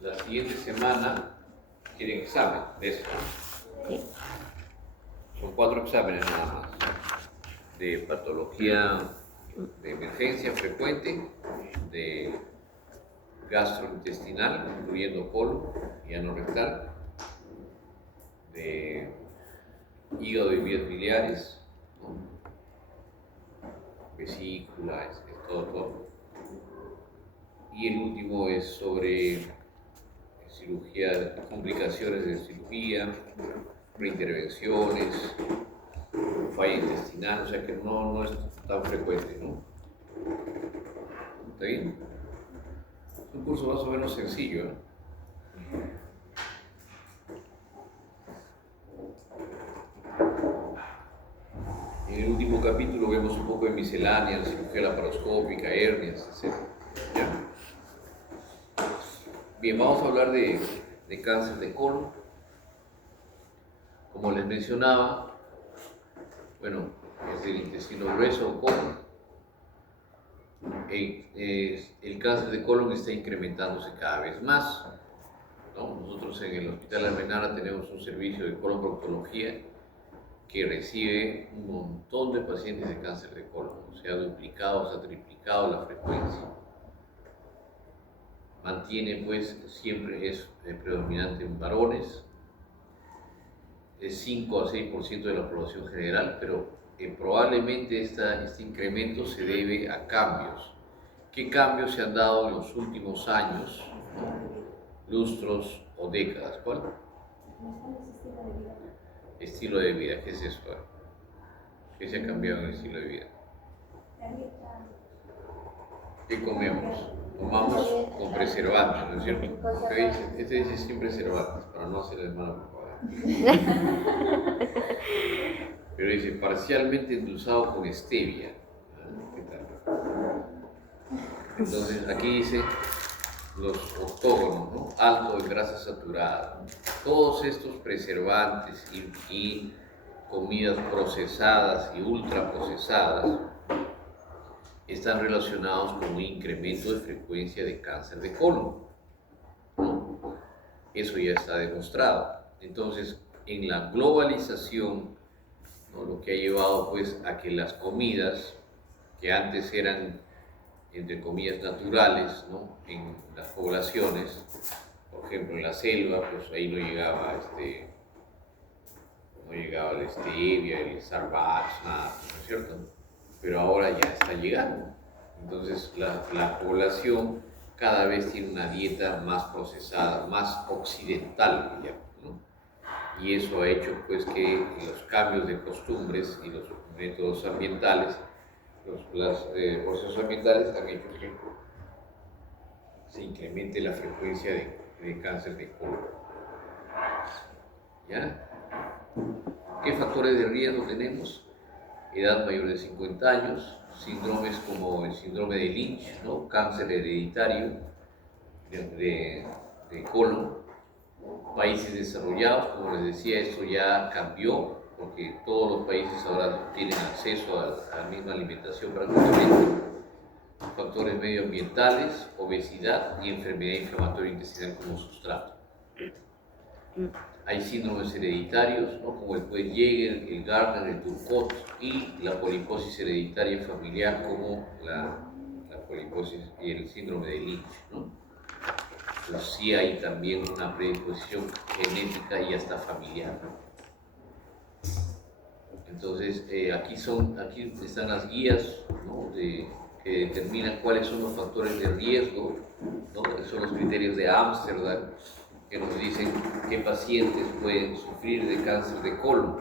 la siguiente semana tienen examen de eso. Sí. Son 4 exámenes nada más. De patología de emergencia frecuente, de gastrointestinal, incluyendo colon y ano rectal, de hígado y vías biliares, ¿no? Vesícula, todo. Y el último es sobre cirugía, complicaciones de cirugía, reintervenciones, falla intestinal, o sea que no es tan frecuente, ¿no? ¿Está bien? Es un curso más o menos sencillo, ¿eh? En el último capítulo vemos un poco de miscelánea, cirugía laparoscópica, hernias, etc. ¿Ya? Bien, vamos a hablar de cáncer de colon. Como les mencionaba, bueno, es del intestino grueso o colon. El cáncer de colon está incrementándose cada vez más, ¿no? Nosotros en el Hospital Almenara tenemos un servicio de colon-proctología que recibe un montón de pacientes de cáncer de colon. Se ha duplicado, se ha triplicado la frecuencia. Mantiene, pues, siempre es predominante en varones, es 5 a 6% de la población general, pero probablemente este incremento se debe a cambios. ¿Qué cambios se han dado en los últimos años, lustros o décadas? ¿Cuál? Estilo de vida, ¿qué es eso? ¿Qué se ha cambiado en el estilo de vida? ¿Qué comemos? Tomamos con preservantes, ¿no es cierto? Este dice sin preservantes, para no hacer el mala propaganda. Pero dice parcialmente endulzado con stevia. ¿Qué tal? Entonces aquí dice los octógonos, ¿no? Alto en grasa saturada. Todos estos preservantes y comidas procesadas y ultraprocesadas están relacionados con un incremento de frecuencia de cáncer de colon, ¿no? Eso ya está demostrado. Entonces, en la globalización, ¿no? Lo que ha llevado pues a que las comidas que antes eran, entre comillas, naturales, ¿no? En las poblaciones, por ejemplo en la selva, pues ahí no llegaba el stevia, el Starbucks, nada, ¿no es cierto? Pero ahora ya está llegando. Entonces la población cada vez tiene una dieta más procesada, más occidental, ¿no? Y eso ha hecho pues que los cambios de costumbres y los métodos ambientales, los procesos ambientales han hecho que se incremente la frecuencia de cáncer de colon. ¿Ya? ¿Qué factores de riesgo tenemos? Edad mayor de 50 años, síndromes como el síndrome de Lynch, ¿no? Cáncer hereditario de colon, países desarrollados, como les decía, esto ya cambió, porque todos los países ahora tienen acceso a la misma alimentación prácticamente. Factores medioambientales, obesidad y enfermedad inflamatoria intestinal como sustrato. Hay síndromes hereditarios, ¿no? Como el Weissenberg, el Gardner, el Turcot y la poliposis hereditaria familiar como la poliposis y el síndrome de Lynch, ¿no? Entonces sí hay también una predisposición genética y hasta familiar, ¿no? Entonces aquí están las guías, ¿no? Que determinan cuáles son los factores de riesgo, ¿no? Que son los criterios de Ámsterdam, que nos dicen qué pacientes pueden sufrir de cáncer de colon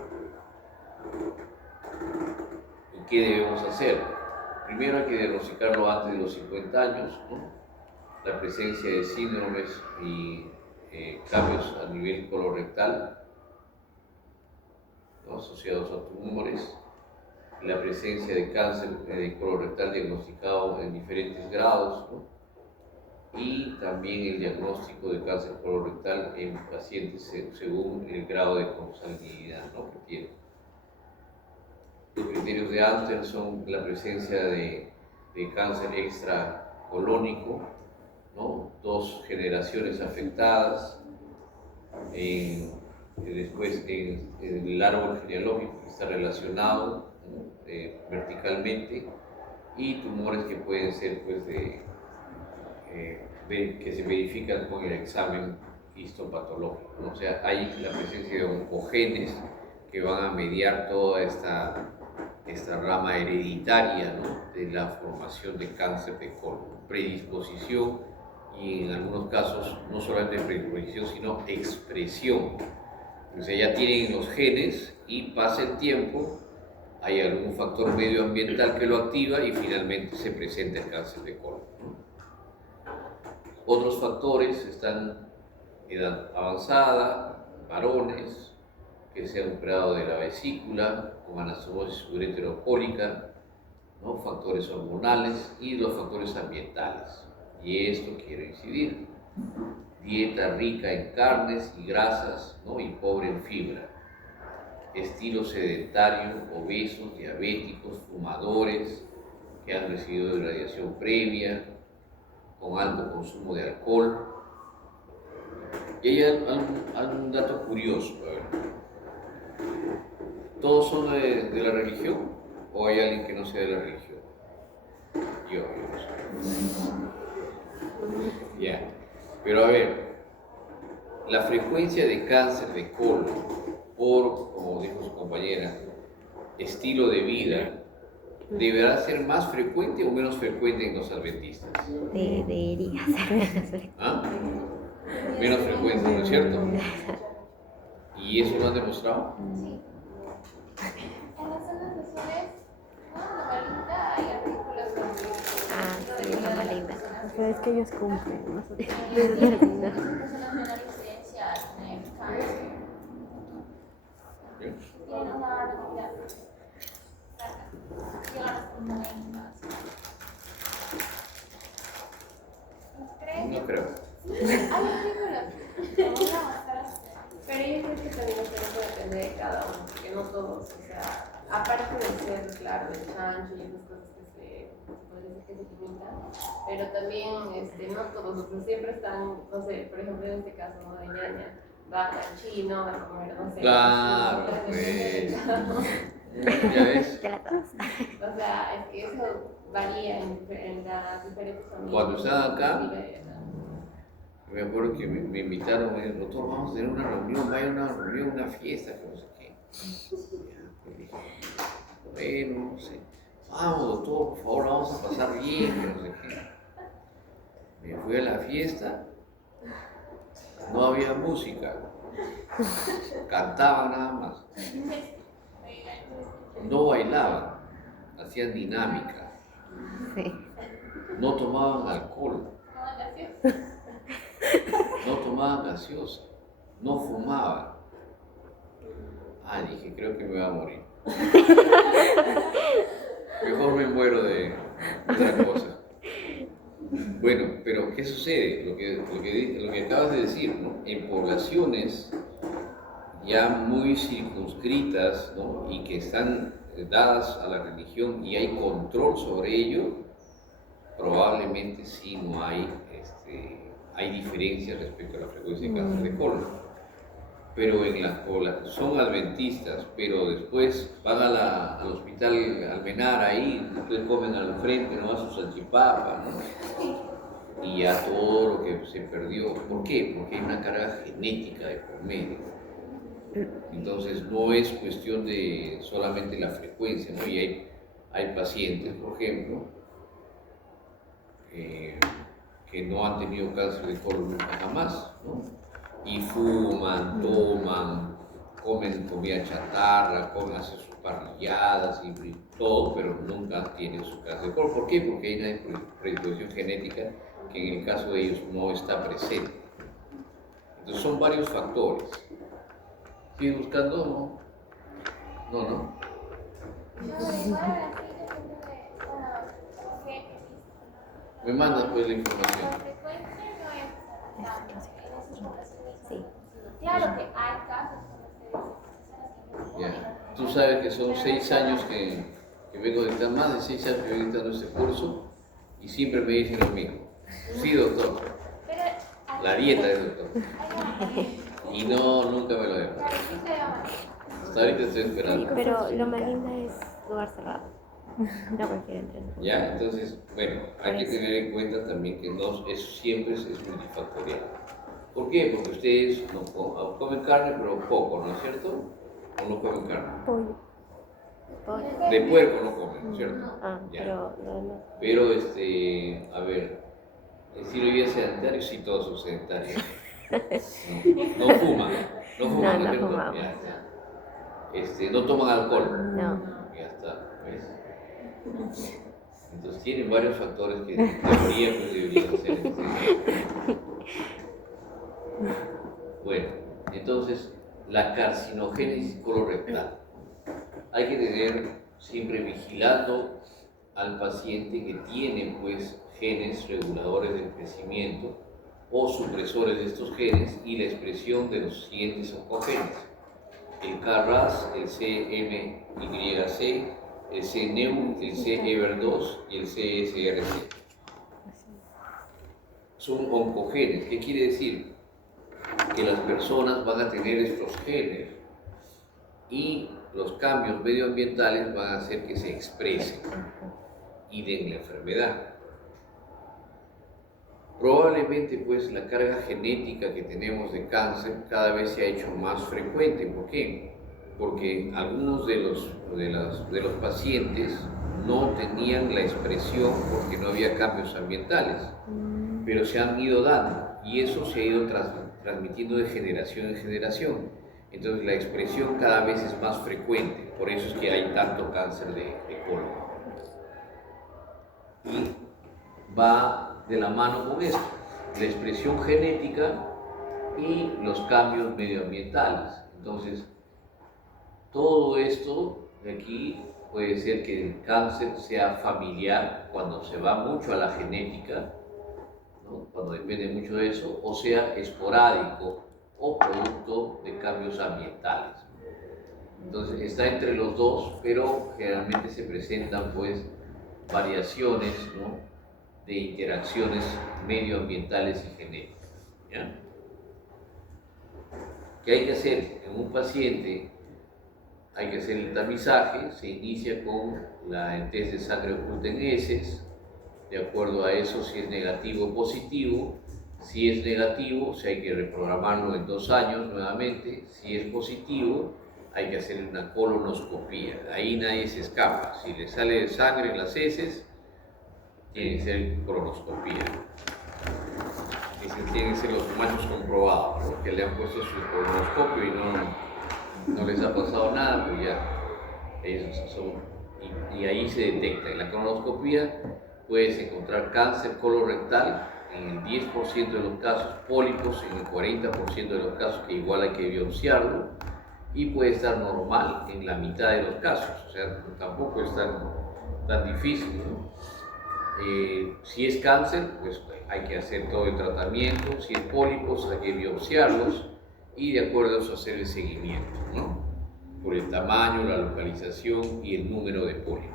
y qué debemos hacer. Primero hay que diagnosticarlo antes de los 50 años, ¿no? La presencia de síndromes y cambios a nivel colorectal, ¿no? Asociados a tumores, la presencia de cáncer de colorectal diagnosticado en diferentes grados, ¿no? Y también el diagnóstico de cáncer colorectal en pacientes según el grado de consanguinidad, ¿no? Que tienen. Los criterios de Amsterdam son la presencia de cáncer extracolónico, ¿no? 2 generaciones afectadas, después en el árbol genealógico que está relacionado, ¿no? Verticalmente, y tumores que pueden ser pues, que se verifican con el examen histopatológico, ¿no? O sea, hay la presencia de oncogenes que van a mediar toda esta rama hereditaria, ¿no? De la formación de cáncer de colon, predisposición y en algunos casos no solamente predisposición sino expresión. O sea, ya tienen los genes y pasa el tiempo, hay algún factor medioambiental que lo activa y finalmente se presenta el cáncer de colon, ¿no? Otros factores están en edad avanzada, varones que se han operado de la vesícula con anastomosis ureteropólica, ¿no? Factores hormonales y los factores ambientales. Y esto quiero incidir: dieta rica en carnes y grasas, ¿no? Y pobre en fibra, estilo sedentario, obesos, diabéticos, fumadores que han recibido irradiación previa, con alto consumo de alcohol. Y hay algún dato curioso. A ver. ¿Todos son de la religión o hay alguien que no sea de la religión? Yo no sé. Ya. Pero a ver, la frecuencia de cáncer de colon por, como dijo su compañera, estilo de vida, ¿deberá ser más frecuente o menos frecuente en los adventistas? Debería ser menos frecuente. ¿Ah? Menos frecuente, ¿no es cierto? ¿Y eso lo han demostrado? Sí. En las zonas azules, ¿no? La malita hay artículos Sí, la malita. Pero es que ellos cumplen, ¿no? Personas con una licencia a tener cáncer. Bien. Tienen una actividad. Llegan a los pulmones. ¿Creen? No creo. Hay artículos. Pero yo creo que también eso depende de cada uno, porque no todos, o sea, aparte de ser, claro, el chancho y esas cosas que se puede decir que se limitan, pero también no todos, o sea, siempre están, no sé, por ejemplo en este caso, ¿no? De ñaña, van al chino a comer, no sé. Claro, pues. Ya ves. De las dos. O sea, es que eso varía en las diferentes familias. Cuando estaba acá, Mira, me acuerdo que me invitaron, me dijeron, doctor, vamos a tener una reunión, vaya a una reunión, una fiesta, que no sé qué. Ya, pues dije, bueno, no sé. Vamos, doctor, por favor, vamos a pasar bien, que no sé qué. Me fui a la fiesta, no había música, cantaban nada más, no bailaban, hacían dinámica, Sí. no tomaban alcohol, no tomaban gaseosa, no fumaban. Ah, dije, creo que me va a morir. Mejor me muero de otra cosa. Bueno, pero ¿qué sucede? Lo que acabas de decir, ¿no? En poblaciones ya muy circunscritas, ¿no? Y que están dadas a la religión y hay control sobre ello, probablemente sí no hay, hay diferencias respecto a la frecuencia de cáncer de colon. Pero en las poblaciones son adventistas, pero después van al hospital Almenar ahí, ustedes comen al frente, ¿no? A su salchipapa, ¿no? Y ya todo lo que se perdió. ¿Por qué? Porque hay una carga genética de por medio. Entonces no es cuestión de solamente la frecuencia, ¿no? Y hay pacientes, por ejemplo, que no han tenido cáncer de colon nunca jamás, ¿no? Y fuman, toman, comen comida chatarra, hacen sus parrilladas y todo, pero nunca tienen su cáncer de colon. ¿Por qué? Porque hay una predisposición genética que en el caso de ellos no está presente. Entonces son varios factores. ¿Sigues buscando? No. No. Me mandas pues la información. Sí. Claro que hay casos como ustedes. Ya. Tú sabes que son 6 años que vengo dictando, más de 6 años que vengo dictando este curso y siempre me dicen lo mismo. Sí, doctor. Pero La dieta del doctor. Y no, nunca me lo dejo. Sí se llama. Hasta ahorita estoy esperando. Pero lo más lindo es lugar cerrado. No cualquier entrenador. Ya, entonces, bueno, hay que tener en cuenta también que no, eso siempre es multifactorial. ¿Por qué? Porque ustedes no comen carne, pero poco, ¿no es cierto? ¿O no comen carne? Pollo. Pollo. De puerco no comen, ¿no es cierto? Ah, Ya. pero lo demás. Pero, a ver, estilo de vida sedentario, sí, todos son sedentarios. No, no fuman, no fuman, No, es cierto? fumamos. Ya está. No toman alcohol. No. Ya está, ¿ves? Entonces tienen varios factores que en teoría pues deberían ser. Bueno, entonces la carcinogénesis colorectal. Hay que tener siempre vigilando al paciente que tiene pues genes reguladores del crecimiento o supresores de estos genes y la expresión de los siguientes oncogenes: el KRAS, el CMYC, el CNEU, el CEVER2 y el CSRC. Son oncogenes. ¿Qué quiere decir? Que las personas van a tener estos genes y los cambios medioambientales van a hacer que se expresen y den la enfermedad. Probablemente pues la carga genética que tenemos de cáncer cada vez se ha hecho más frecuente. ¿Por qué? Porque algunos de los pacientes no tenían la expresión porque no había cambios ambientales, pero se han ido dando y eso se ha ido transmitiendo de generación en generación. Entonces la expresión cada vez es más frecuente, por eso es que hay tanto cáncer de colon. Y va de la mano con esto, la expresión genética y los cambios medioambientales. Entonces, todo esto de aquí puede ser que el cáncer sea familiar cuando se va mucho a la genética, ¿no? Cuando depende mucho de eso, o sea esporádico o producto de cambios ambientales. Entonces está entre los dos, pero generalmente se presentan pues variaciones, ¿no?, de interacciones medioambientales y genéticas. ¿Ya? ¿Qué hay que hacer? En un paciente hay que hacer el tamizaje, se inicia con el test de sangre oculta en heces, de acuerdo a eso si es negativo o positivo. Si es negativo, hay que reprogramarlo en 2 años nuevamente. Si es positivo, hay que hacer una colonoscopía. Ahí nadie se escapa. Si le sale sangre en las heces, tiene que ser colonoscopía. Tienen que ser los machos comprobados, ¿no?, que le han puesto su colonoscopio y no les ha pasado nada, pues ya, ellos son. Y ahí se detecta. En la colonoscopía puedes encontrar cáncer colorectal en el 10% de los casos, pólipos en el 40% de los casos, que igual hay que biopsiarlo, y puede estar normal en la mitad de los casos, o sea, tampoco es tan difícil, ¿no? Si es cáncer, pues hay que hacer todo el tratamiento. Si es pólipos, hay que biopsiarlos y de acuerdo a eso hacer el seguimiento, ¿no?, por el tamaño, la localización y el número de pólipos.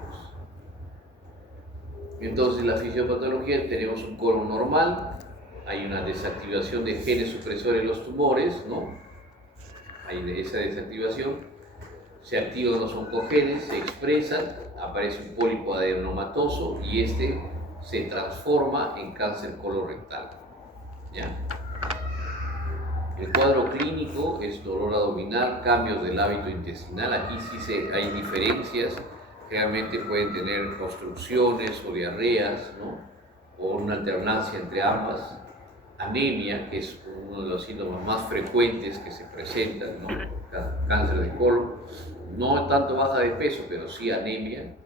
Entonces, la fisiopatología, tenemos un colon normal, hay una desactivación de genes supresores en los tumores, ¿no? Hay esa desactivación, se activan los oncogenes, se expresan, aparece un pólipo adenomatoso y este se transforma en cáncer colorectal. ¿Ya? El cuadro clínico es dolor abdominal, cambios del hábito intestinal. Aquí sí hay diferencias. Realmente pueden tener obstrucciones o diarreas, ¿no?, o una alternancia entre ambas. Anemia, que es uno de los síntomas más frecuentes que se presentan, ¿no?, cáncer de colon. No tanto baja de peso, pero sí anemia.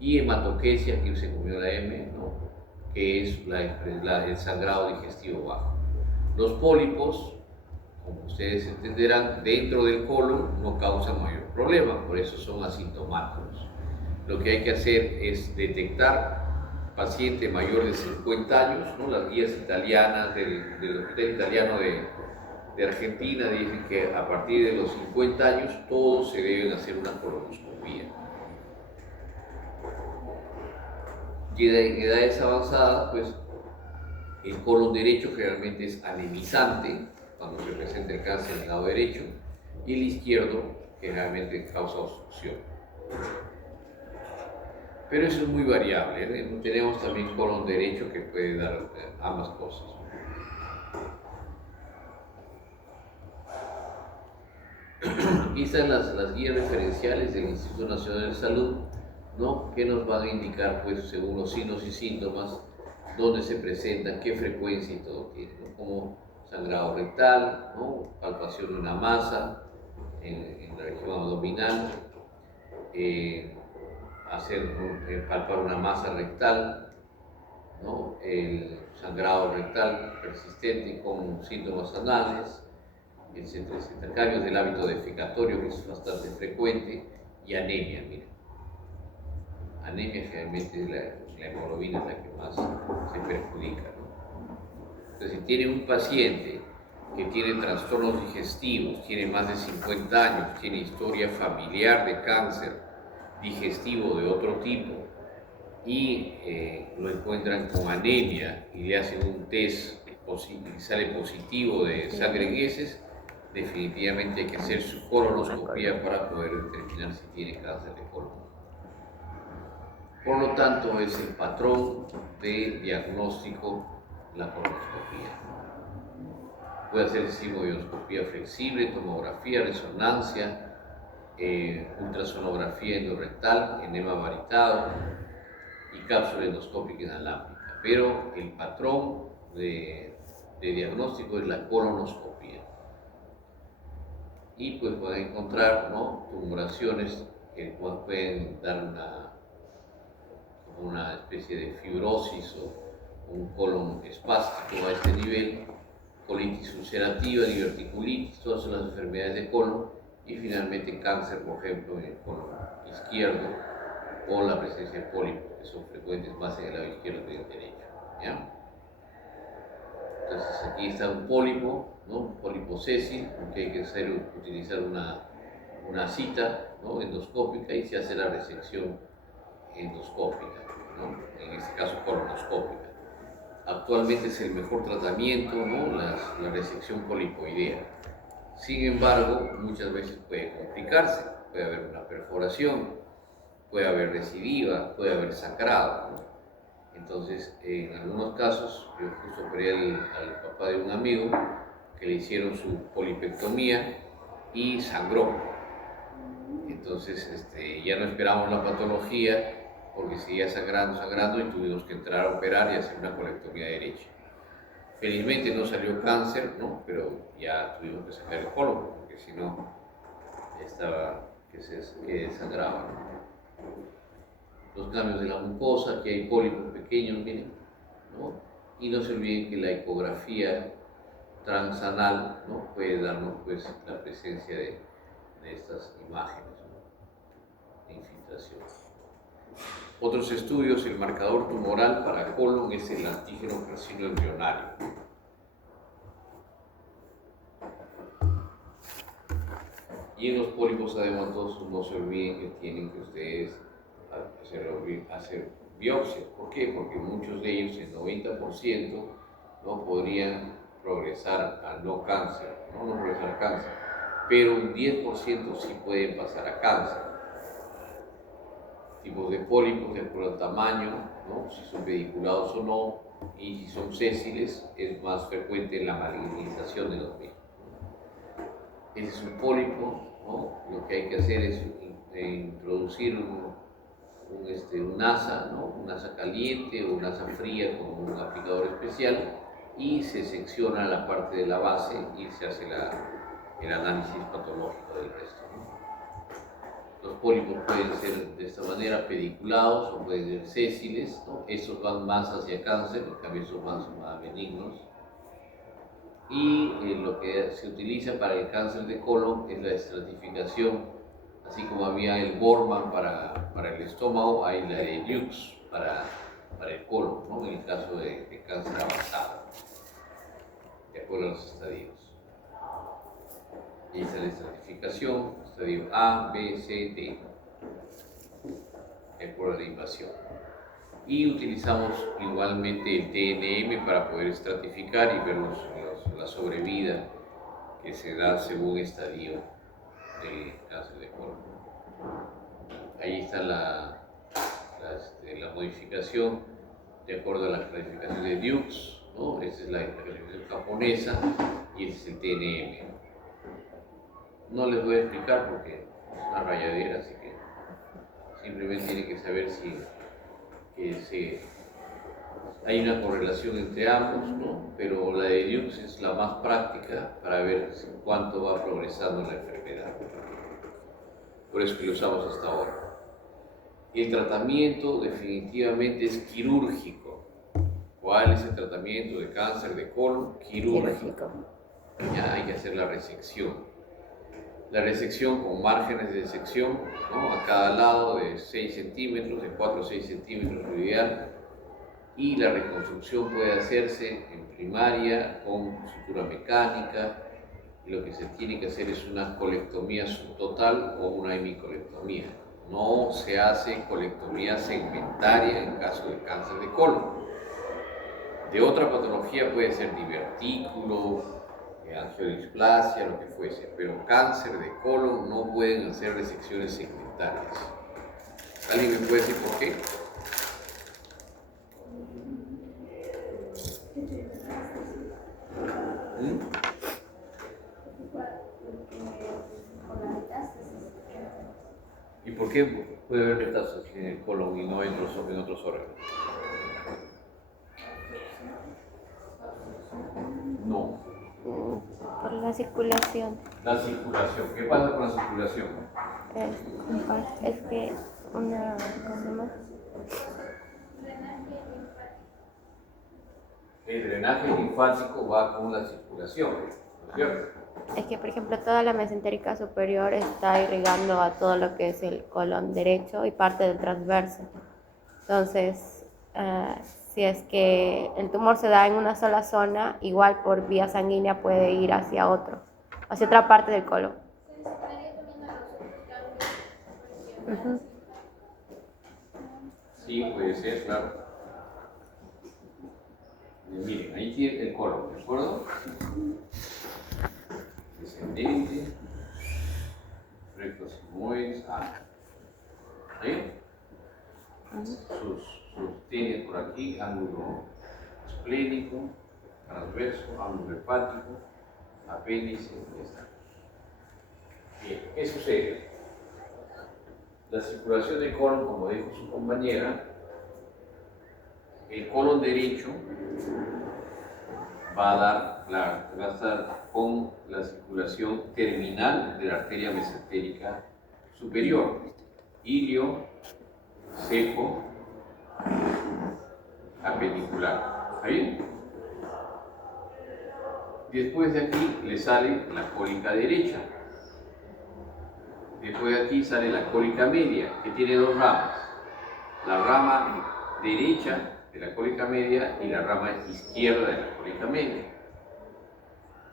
Y hematoquesia, que se comió la M, ¿no?, que es el sangrado digestivo bajo. Los pólipos, como ustedes entenderán, dentro del colon no causan mayor problema, por eso son asintomáticos. Lo que hay que hacer es detectar paciente mayor de 50 años, ¿no? Las guías italianas del Hospital Italiano de Argentina dicen que a partir de los 50 años todos se deben hacer una colonoscopía. Y en edades avanzadas, pues El colon derecho generalmente es anemizante cuando se presenta el cáncer en el lado derecho, y el izquierdo generalmente causa obstrucción. Pero eso es muy variable, ¿eh? Tenemos también colon derecho que puede dar ambas cosas. Aquí están las guías referenciales del Instituto Nacional de Salud, ¿no? Que nos van a indicar, pues, según los signos y síntomas, dónde se presentan, qué frecuencia y todo tiene, ¿no? Como sangrado rectal, ¿no? Palpación de una masa en la región abdominal, palpar una masa rectal, ¿no? El sangrado rectal persistente con síntomas anales, intercambios del hábito defecatorio, que es bastante frecuente, y anemia. Mira, anemia generalmente la hemoglobina es la que más se perjudica, ¿no? Entonces, si tiene un paciente que tiene trastornos digestivos, tiene más de 50 años, tiene historia familiar de cáncer digestivo de otro tipo, y lo encuentran con anemia y le hacen un test y sale positivo de sangre en heces, definitivamente hay que hacer su colonoscopia para poder determinar si tiene cáncer de colon. Por lo tanto, es el patrón de diagnóstico la colonoscopia. Puede hacer sigmoidoscopia flexible, tomografía, resonancia, ultrasonografía endorrectal, enema varitado y cápsula endoscópica inalámbrica. Pero el patrón de diagnóstico es la colonoscopia. Y pues pueden encontrar, ¿no?, tumoraciones que pueden dar una especie de fibrosis o un colon espástico a este nivel, colitis ulcerativa, diverticulitis, todas son las enfermedades de colon, y finalmente cáncer, por ejemplo, en el colon izquierdo, o la presencia de pólipos, que son frecuentes más en el lado izquierdo que en el derecho, ¿ya? Entonces aquí está un pólipo, ¿no? Un pólipo sésil, que hay que utilizar una cita, ¿no?, endoscópica, y se hace la resección endoscópica, ¿no?, en este caso colonoscópica. Actualmente es el mejor tratamiento, ¿no?, la resección polipoidea. Sin embargo, muchas veces puede complicarse, puede haber una perforación, puede haber recidiva, puede haber sangrado, ¿no? Entonces, en algunos casos, yo justo operé al papá de un amigo que le hicieron su polipectomía y sangró. Entonces, ya no esperamos la patología porque seguía sangrando, y tuvimos que entrar a operar y hacer una colectomía derecha. Felizmente no salió cáncer, ¿no?, pero ya tuvimos que sacar el colon porque si no estaba que sangraba, ¿no? Los cambios de la mucosa, aquí hay pólipos pequeños, miren, ¿no? Y no se olviden que la ecografía transanal, ¿no?, puede darnos, pues, la presencia de estas imágenes, ¿no?, de infiltración. Otros estudios, el marcador tumoral para colon es el antígeno carcino embrionario. Y en los pólipos adenosos no se olviden que tienen que ustedes hacer biopsias. ¿Por qué? Porque muchos de ellos, el 90%, no podrían progresar a no cáncer, no progresar a cáncer, pero un 10% sí pueden pasar a cáncer. Tipos de pólipos de acuerdo al tamaño, ¿no?, si son pediculados o no, y si son sésiles es más frecuente la malignización de los mismos. Ese es un pólipo, ¿no? Lo que hay que hacer es introducir un asa, ¿no?, un asa caliente o un asa fría con un aplicador especial, y se secciona la parte de la base y se hace el análisis patológico del resto, ¿no? Los pólipos pueden ser de esta manera pediculados o pueden ser sésiles, ¿no? Estos van más hacia cáncer, en cambio estos más benignos. Y lo que se utiliza para el cáncer de colon es la estratificación, así como había el Borman para el estómago, hay la de Lux para el colon, ¿no?, en el caso de cáncer avanzado, de acuerdo a los estadios. Y esa es la estratificación, estadio A, B, C, D, de acuerdo a la invasión. y utilizamos igualmente el TNM para poder estratificar y ver la sobrevida que se da según estadio del cáncer de colon. Ahí está la modificación de acuerdo a la clasificación de Dukes, ¿no? Esta es la clasificación japonesa y este es el TNM. No les voy a explicar porque es una rayadera, así que simplemente tienen que saber hay una correlación entre ambos, ¿no? Pero la de Dukes es la más práctica para ver cuánto va progresando la enfermedad. Por eso que lo usamos hasta ahora. El tratamiento definitivamente es quirúrgico. ¿Cuál es el tratamiento de cáncer de colon? Quirúrgico. Ya hay que hacer la resección. La resección con márgenes de sección, ¿no? A cada lado de 6 centímetros, de 4 a 6 centímetros lo ideal. Y la reconstrucción puede hacerse en primaria con sutura mecánica. Y lo que se tiene que hacer es una colectomía subtotal o una hemicolectomía. No se hace colectomía segmentaria en caso de cáncer de colon. De otra patología puede ser divertículo, angiodisplasia, lo que fuese, pero cáncer de colon no pueden hacer resecciones segmentarias. ¿Alguien me puede decir por qué? ¿Y por qué puede haber metástasis en el colon y no en otros órganos? No. Por la circulación. La circulación. ¿Qué pasa con la circulación? Es que una cosa más. El drenaje linfático va con la circulación, ¿no es cierto? Es que, por ejemplo, toda la mesentérica superior está irrigando a todo lo que es el colon derecho y parte del transverso. Entonces, si es que el tumor se da en una sola zona, igual por vía sanguínea puede ir hacia otra parte del colon. Se necesitaría también a los hospitales. Sí, puede ser, claro. Miren, ahí tiene el colon, ¿de acuerdo? Descendente, recto sigmoides, ¿sí? Sus tiene por aquí ángulo esplénico, transverso, ángulo hepático, apéndice, y está. Bien, ¿qué sucede? La circulación del colon, como dijo su compañera, el colon derecho va a estar con la circulación terminal de la arteria mesentérica superior, ilio, cejo, apendicular. ¿Está bien? Después de aquí le sale la cólica derecha. Después de aquí sale la cólica media, que tiene dos ramas. La rama derecha de la cólica media y la rama izquierda de la cólica media.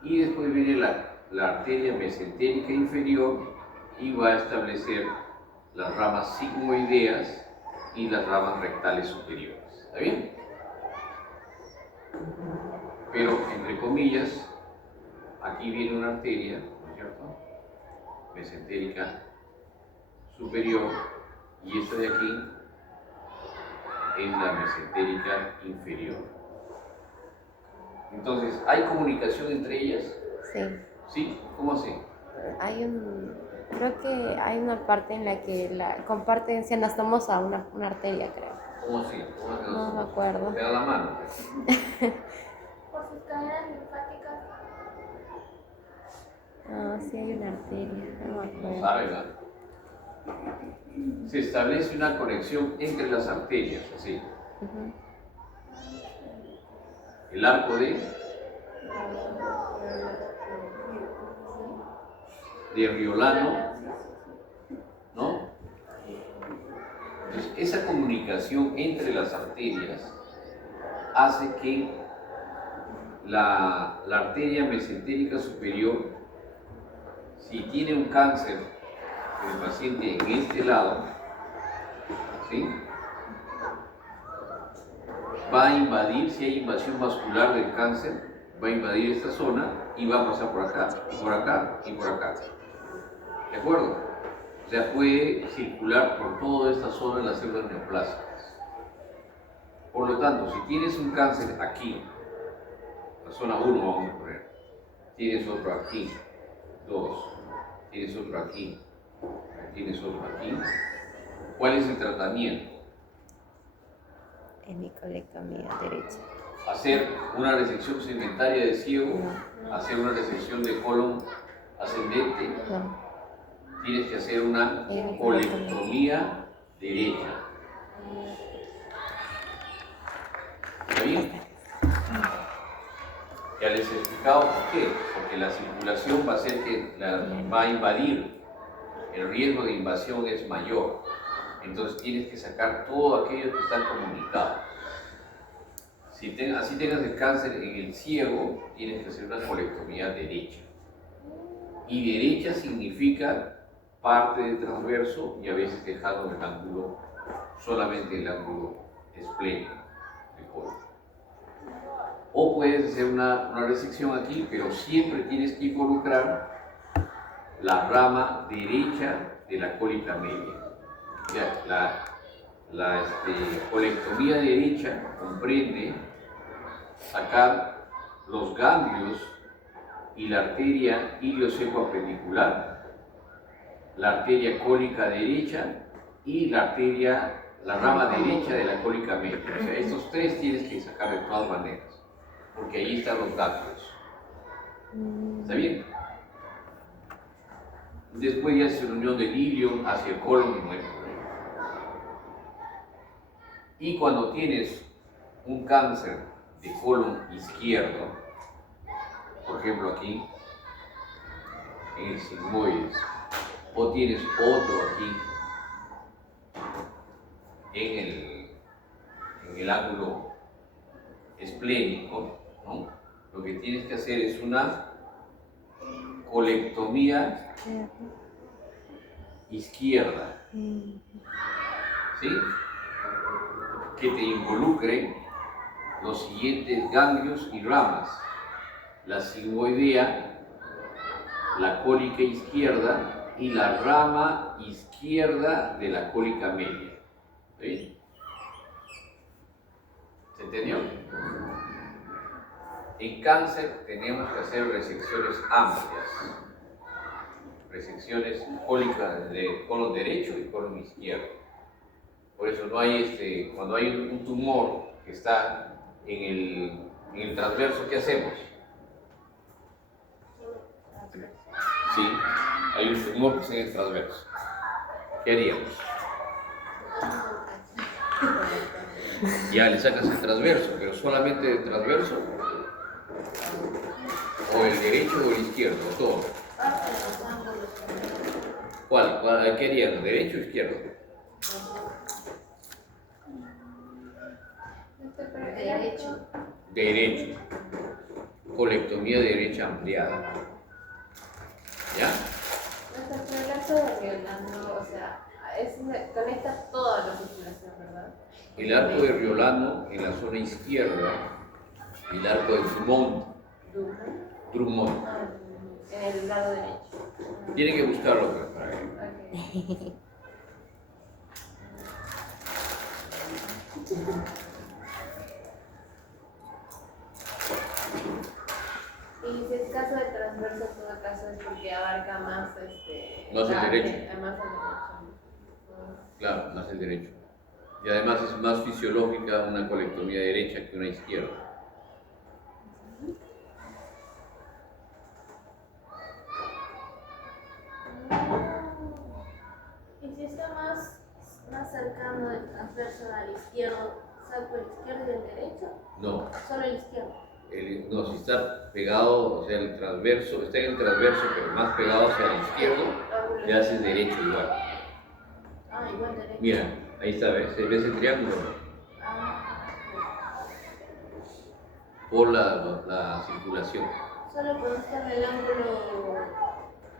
Y después viene la arteria mesentérica inferior y va a establecer las ramas sigmoideas y las ramas rectales superiores. ¿Está bien? Pero, entre comillas, aquí viene una arteria, ¿no es cierto? Mesentérica superior y esta de aquí es la mesentérica inferior. Entonces, ¿hay comunicación entre ellas? Sí. ¿Sí? ¿Cómo así? Creo que hay una parte en la que comparten, se anastomosa una arteria, creo. ¿Cómo así? No me acuerdo. ¿Te da la mano? Por sus cadenas linfáticas. Sí hay una arteria, no me acuerdo. No sabe, ¿verdad? Se establece una conexión entre las arterias, así. El arco de Riolano, ¿no? Entonces, esa comunicación entre las arterias hace que la arteria mesentérica superior, si tiene un cáncer el paciente en este lado, ¿sí? va a invadir, si hay invasión vascular del cáncer, va a invadir esta zona y va a pasar por acá, y por acá, y por acá. ¿De acuerdo? O sea, puede circular por toda esta zona de las células neoplásicas. Por lo tanto, si tienes un cáncer aquí, la zona 1 vamos a poner, tienes otro aquí, 2, tienes otro aquí, tienes otro aquí, ¿cuál es el tratamiento? Hemicolectomía derecha. Hacer una resección segmentaria de ciego, hacer una resección de colon ascendente, No. tienes que hacer una colectomía derecha. ¿Está bien? Ya les he explicado por qué. Porque la circulación va a hacer que va a invadir. El riesgo de invasión es mayor. Entonces tienes que sacar todo aquello que están comunicados. Así tengas el cáncer en el ciego, tienes que hacer una colectomía derecha. Y derecha significa parte del transverso y a veces dejando el ángulo, solamente el ángulo esplénico del colon. O puedes hacer una resección aquí, pero siempre tienes que involucrar la rama derecha de la cólica media. Ya, la colectomía derecha comprende sacar los ganglios y la arteria iliocecoapendicular, la arteria cólica derecha y la rama derecha de la cólica media. O sea, estos tres tienes que sacar de todas maneras, porque ahí están los ganglios. ¿Está bien? Después ya es la unión del ilion hacia el colon y no hay problema. Y cuando tienes un cáncer de colon izquierdo, por ejemplo aquí, en el sigmoides, o tienes otro aquí, en el ángulo esplénico, ¿no? Lo que tienes que hacer es una colectomía izquierda, ¿sí? Que te involucre los siguientes ganglios y ramas: la sigmoidea, la cólica izquierda y la rama izquierda de la cólica media. ¿Sí? ¿Se entendió? En cáncer tenemos que hacer resecciones amplias, resecciones cólicas de colon derecho y colon izquierdo. Por eso no hay cuando hay un tumor que está en el transverso, ¿qué hacemos? Sí, hay un tumor que está en el transverso. ¿Qué haríamos? Ya le sacas el transverso, pero solamente el transverso, o el derecho o el izquierdo, o todo. ¿Cuál? ¿Qué harían? ¿Derecho o izquierdo? Derecho. Derecho. Colectomía derecha ampliada. ¿Ya? Nuestro brazo de Riolano, o sea, conecta toda la circulación, ¿verdad? El arco de Riolano en la zona izquierda, el arco de Drummond, En el lado derecho. tiene que buscarlo pues, para que... Okay. Y si es caso de transverso, en todo caso es porque abarca más Más el derecho. Más el derecho. Claro, más el derecho. Y además es más fisiológica una colectomía derecha que una izquierda. Y si está más cercano del transverso al izquierdo, ¿saco el izquierdo y el derecho? No, Solo el izquierdo. no, si está pegado, o sea, el transverso, está en el transverso, pero más pegado hacia el izquierdo, le haces derecho igual. Ah, igual derecho. Mira, ahí está, ¿ves? ¿Ves el triángulo? Por la circulación. Solo cuando está en el ángulo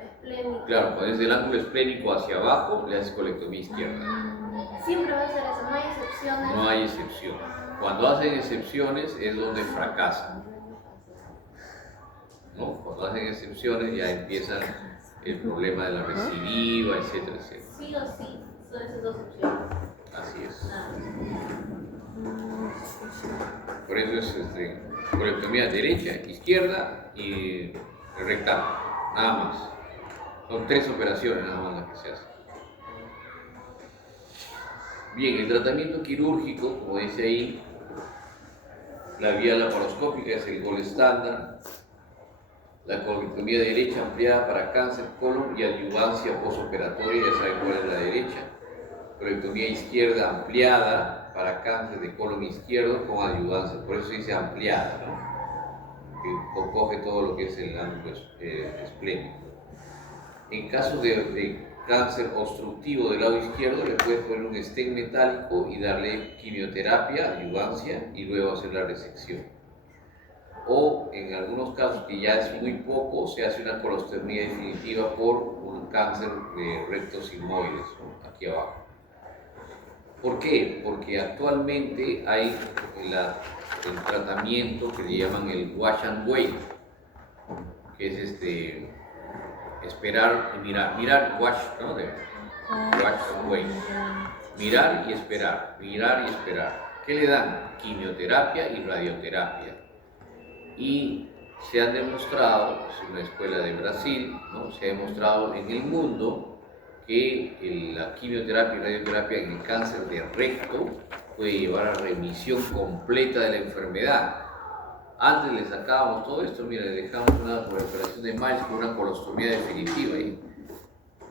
esplénico. Claro, pones el ángulo esplénico hacia abajo, le haces colectomía izquierda. Siempre va a ser eso, no hay excepciones. No hay excepción. Cuando hacen excepciones es donde fracasan, ¿no? Cuando hacen excepciones ya empieza el problema de la recidiva, etcétera, etcétera. Sí o sí, son esas dos opciones. Así es. Nada. Por eso es colectomía derecha, izquierda y rectal, nada más. Son 3 operaciones nada más las que se hacen. Bien, el tratamiento quirúrgico, como dice ahí, la vía laparoscópica es el gol estándar. La colectomía derecha ampliada para cáncer, colon y adyuvancia postoperatoria, ya saben cuál es la derecha. Colectomía izquierda ampliada para cáncer de colon izquierdo con adyuvancia, por eso se dice ampliada, ¿no? Que coge todo lo que es el ángulo esplénico. En caso de cáncer obstructivo del lado izquierdo, le puedes poner un stent metálico y darle quimioterapia, adyuvancia y luego hacer la resección. O en algunos casos, que ya es muy poco, se hace una colostomía definitiva por un cáncer de recto sigmoides, ¿no? Aquí abajo. ¿Por qué? Porque actualmente hay el tratamiento que le llaman el wash and wait, que es esperar y mirar, wash, ¿no? Wash and wait. Mirar y esperar. ¿Qué le dan? Quimioterapia y radioterapia. Y se ha demostrado, es una escuela de Brasil, ¿no? Se ha demostrado en el mundo que la quimioterapia y radioterapia en el cáncer de recto puede llevar a remisión completa de la enfermedad. Antes le sacábamos todo esto, mira, le dejamos una operación de Miles con una colostomía definitiva,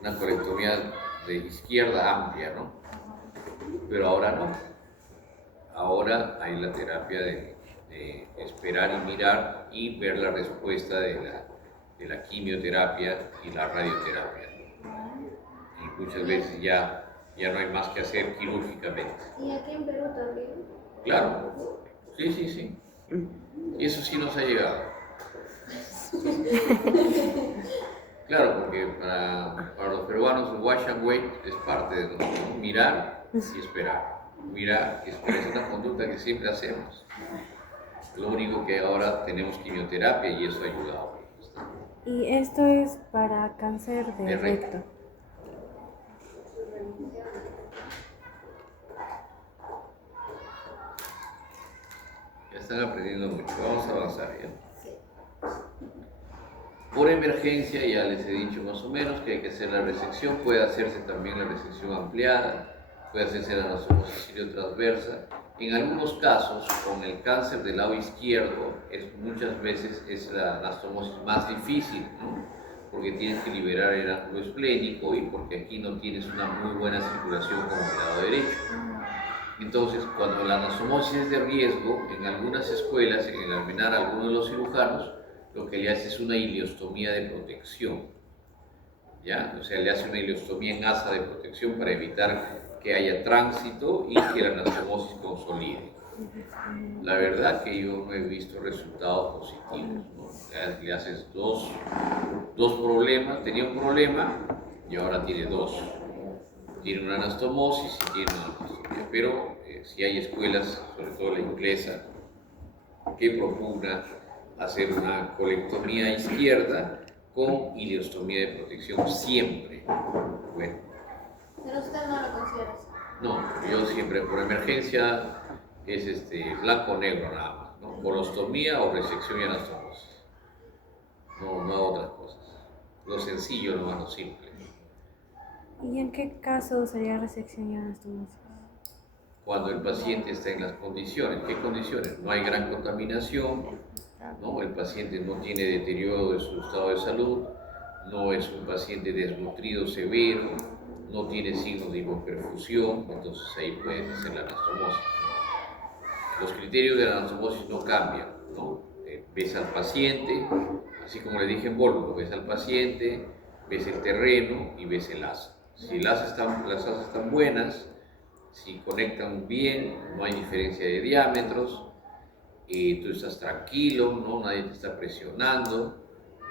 una colectomía de izquierda amplia, ¿no? Pero ahora no. Ahora hay la terapia de esperar y mirar y ver la respuesta de la quimioterapia y la radioterapia. Y muchas veces ya no hay más que hacer quirúrgicamente. ¿Y aquí en Perú también? Claro, sí. Y eso sí nos ha llegado. Claro, porque para los peruanos el wash and wait es parte de nosotros, mirar y esperar. Mirar y esperar es una conducta que siempre hacemos. Lo único que ahora tenemos quimioterapia y eso ha ayudado. Y esto es para cáncer de recto. Ya están aprendiendo mucho, vamos a avanzar ya. Por emergencia, ya les he dicho más o menos que hay que hacer la resección, puede hacerse también la resección ampliada, puede hacerse la anastomosis iliotransversa. En algunos casos, con el cáncer del lado izquierdo, muchas veces es la anastomosis más difícil, ¿no? Porque tienes que liberar el ángulo esplénico y porque aquí no tienes una muy buena circulación como el lado derecho. Entonces, cuando la anastomosis es de riesgo, en algunas escuelas, en el Almenar, algunos de los cirujanos, lo que le hace es una ileostomía de protección, ¿ya? O sea, le hace una ileostomía en asa de protección para evitar que haya tránsito y que la anastomosis consolide. La verdad que yo no he visto resultados positivos, ¿no? Le haces dos problemas, tenía un problema y ahora tiene dos. Tiene una anastomosis y tiene una anastomía, pero si hay escuelas, sobre todo la inglesa, que propugna hacer una colectomía izquierda con ileostomía de protección siempre. Bueno. Pero usted no lo considera así. No, yo siempre por emergencia es blanco o negro nada más, ¿no? Colostomía o resección y anastomosis. No hago otras cosas. Lo sencillo, lo simple. ¿Y en qué caso sería resección y anastomosis? Cuando el paciente está en las condiciones. ¿Qué condiciones? No hay gran contaminación, ¿no? El paciente no tiene deterioro de su estado de salud, no es un paciente desnutrido severo, no tiene signos de hipoperfusión, entonces ahí puedes hacer la anastomosis. Los criterios de la anastomosis no cambian, ¿no? Ves al paciente, así como le dije en Volvo, ves al paciente, ves el terreno y ves el asa. Si las asas están buenas, si conectan bien, no hay diferencia de diámetros, tú estás tranquilo, ¿no? Nadie te está presionando,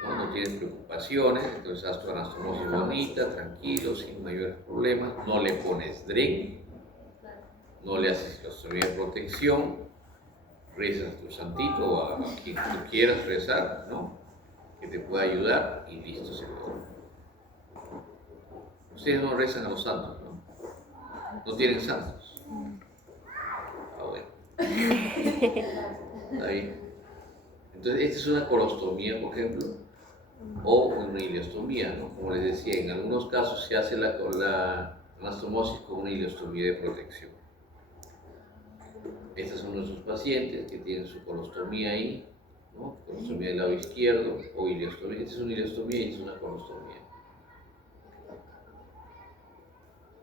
no tienes preocupaciones, entonces haz tu anastomosis bonita, tranquilo, sin mayores problemas, no le pones DREN, no le haces ileostomía de protección, rezas tu santito o a quien tú quieras rezar, ¿no? Que te pueda ayudar y listo, se acabó. Ustedes no rezan a los santos, ¿no? No tienen santos. Ah, bueno. Está bien. Entonces, esta es una colostomía, por ejemplo, o una ileostomía, ¿no? Como les decía, en algunos casos se hace la anastomosis con una ileostomía de protección. Estos son nuestros pacientes que tienen su colostomía ahí, ¿no? Colostomía del lado izquierdo o ileostomía. Esta es una ileostomía y esta es una colostomía.